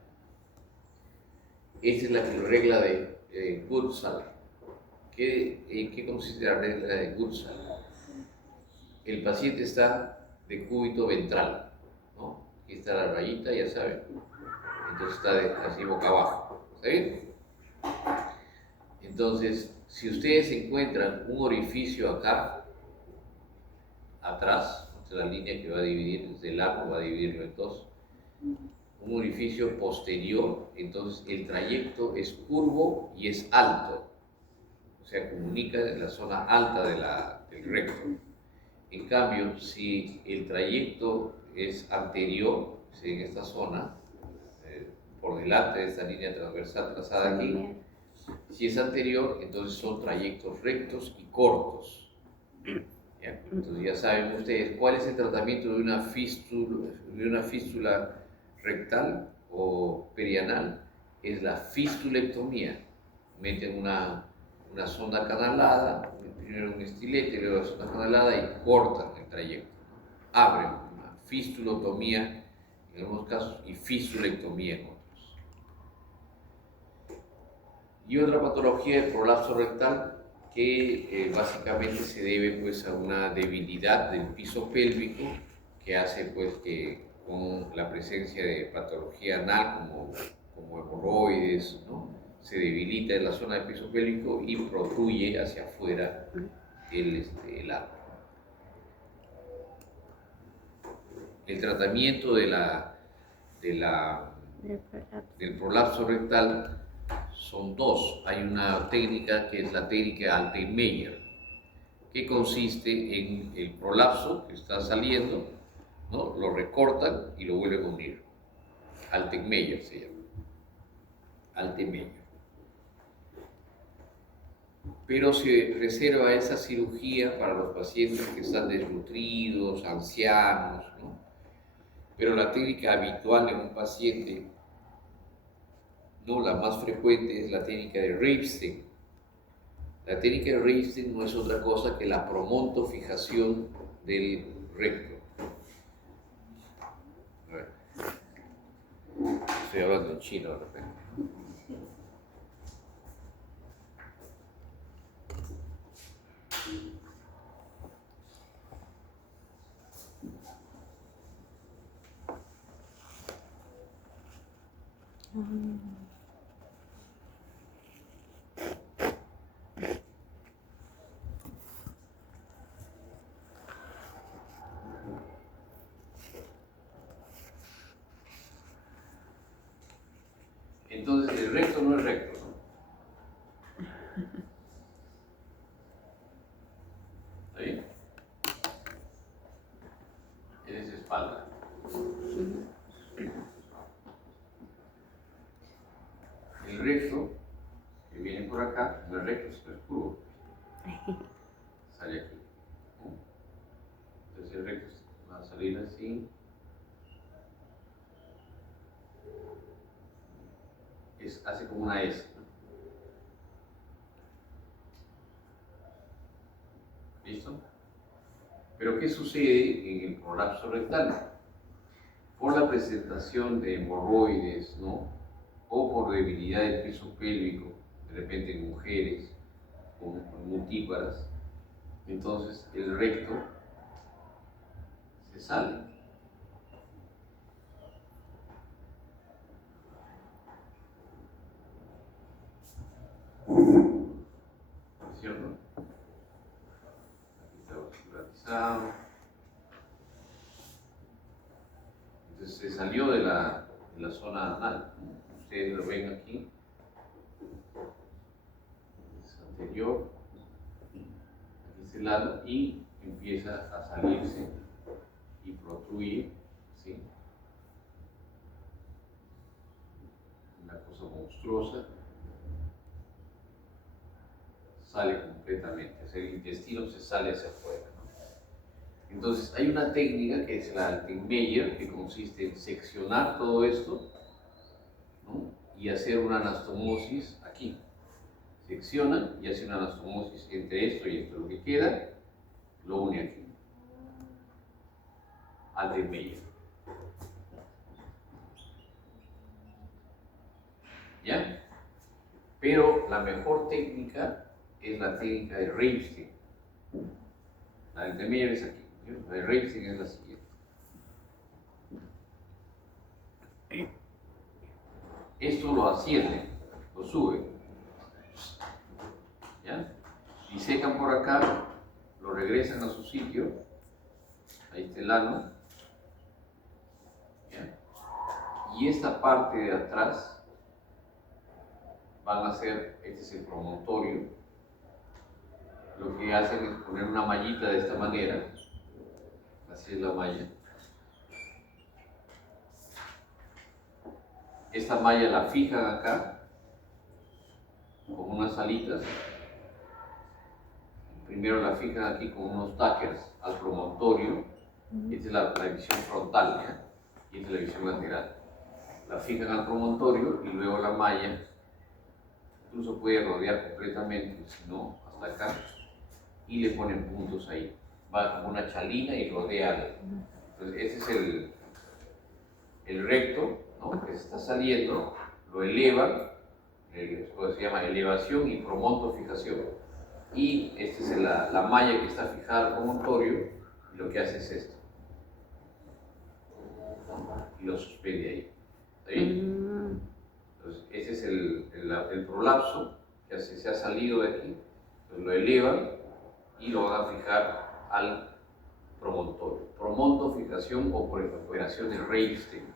Esta es la regla de Goodsall. ¿En qué consiste la regla de Goodsall? El paciente está de cúbito ventral, ¿no? Aquí está la rayita, ya saben. Entonces está así boca abajo. ¿Está bien? Entonces, si ustedes encuentran un orificio acá, atrás, la línea que va a dividir desde el ano, va a dividirlo en dos, un orificio posterior, entonces el trayecto es curvo y es alto, o sea, comunica en la zona alta del recto. En cambio, si el trayecto es anterior, en esta zona, por delante de esta línea transversal trazada aquí, si es anterior, entonces son trayectos rectos y cortos. ¿Ya? Entonces ya saben ustedes cuál es el tratamiento de una fístula rectal o perianal. es la fistulectomía. Meten una sonda canalada, primero un estilete, luego la sonda canalada y cortan el trayecto. Abren una fistulotomía en algunos casos y fistulectomía en otros. Y otra patología, el prolapso rectal, que básicamente se debe pues a una debilidad del piso pélvico que hace pues que con la presencia de patología anal como hemorroides, ¿no? Se debilita en la zona del piso pélvico y protruye hacia afuera el ano. El tratamiento del prolapso rectal son dos. Hay una técnica que es la técnica Altenmeyer, que consiste en el prolapso que está saliendo, ¿no? Lo recortan y lo vuelven a unir. Altenmeyer se llama. Altenmeyer. Pero se reserva esa cirugía para los pacientes que están desnutridos, ancianos, ¿no? Pero la técnica habitual en un paciente, no, la más frecuente, es la técnica de Ripstein. La técnica de Ripstein no es otra cosa que la promontofijación del recto. A ver. Estoy hablando en chino de repente. Entonces, el recto no es recto, ¿no? ¿Está bien? Esa es espalda. El recto, que viene por acá, no es recto, sino es curvo. Sale aquí, ¿no? Entonces el recto va a salir así. Hace como una S, ¿no? ¿Listo? Pero ¿qué sucede en el prolapso rectal? Por la presentación de hemorroides, ¿no? O por debilidad del piso pélvico, de repente en mujeres con multíparas, entonces el recto se sale. ¿Cierto? Aquí está vascularizado. Entonces se salió de la zona anal. Ustedes lo ven aquí. Es anterior. Aquí es el ano y empieza a salirse y protruye, ¿sí? Una cosa monstruosa. Sale completamente, o sea, el intestino se sale hacia afuera, ¿no? Entonces hay una técnica que es la Altenmeyer, que consiste en seccionar todo esto, ¿no? Y hacer una anastomosis aquí. Seccionan y hacen una anastomosis entre esto y esto. Lo que queda lo une aquí. Altenmeyer. ¿Ya? Pero la mejor técnica es la técnica de Ripstein. La de Altenmeyer es aquí, ¿sí? La de Ripstein es la siguiente. Esto lo asciende, lo sube, ¿ya? Y secan por acá, lo regresan a su sitio, ahí está el ano, ¿ya? Y esta parte de atrás van a hacer, este es el promontorio. Lo que hacen es poner una mallita de esta manera, así es la malla. Esta malla la fijan acá, con unas alitas. Primero la fijan aquí con unos tackers al promontorio. Esta es la visión frontal, ¿ya? Y esta es la visión lateral. la fijan al promontorio y luego la malla incluso puede rodear completamente, si no, hasta acá, y le ponen puntos ahí. Va como una chalina y rodea. Entonces, ese es el recto, ¿no? Que se está saliendo, lo elevan, se llama elevación y promontofijación. Y esta es la malla que está fijada al promontorio, y lo que hace es esto. Y lo suspende ahí. ¿Está bien? Entonces, ese es el prolapso que se ha salido de aquí. Entonces, lo elevan y lo van a fijar al promontorio. Promontofijación o por operación de Reinstein.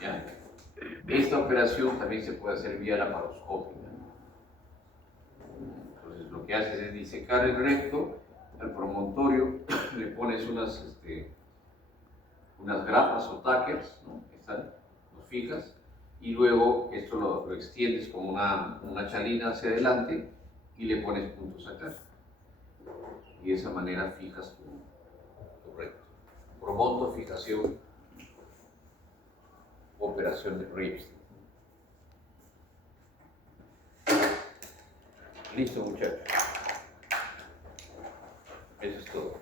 ¿Ya? Esta operación también se puede hacer vía laparoscópica. Entonces lo que haces es disecar el recto, al promontorio le pones unas grapas o tackers, ¿no? Los fijas, y luego esto lo extiendes como una chalina hacia adelante y le pones puntos acá. Y de esa manera fijas tu recto. Promontofijación, operación de Reinstein. Listo, muchachos. Eso es todo.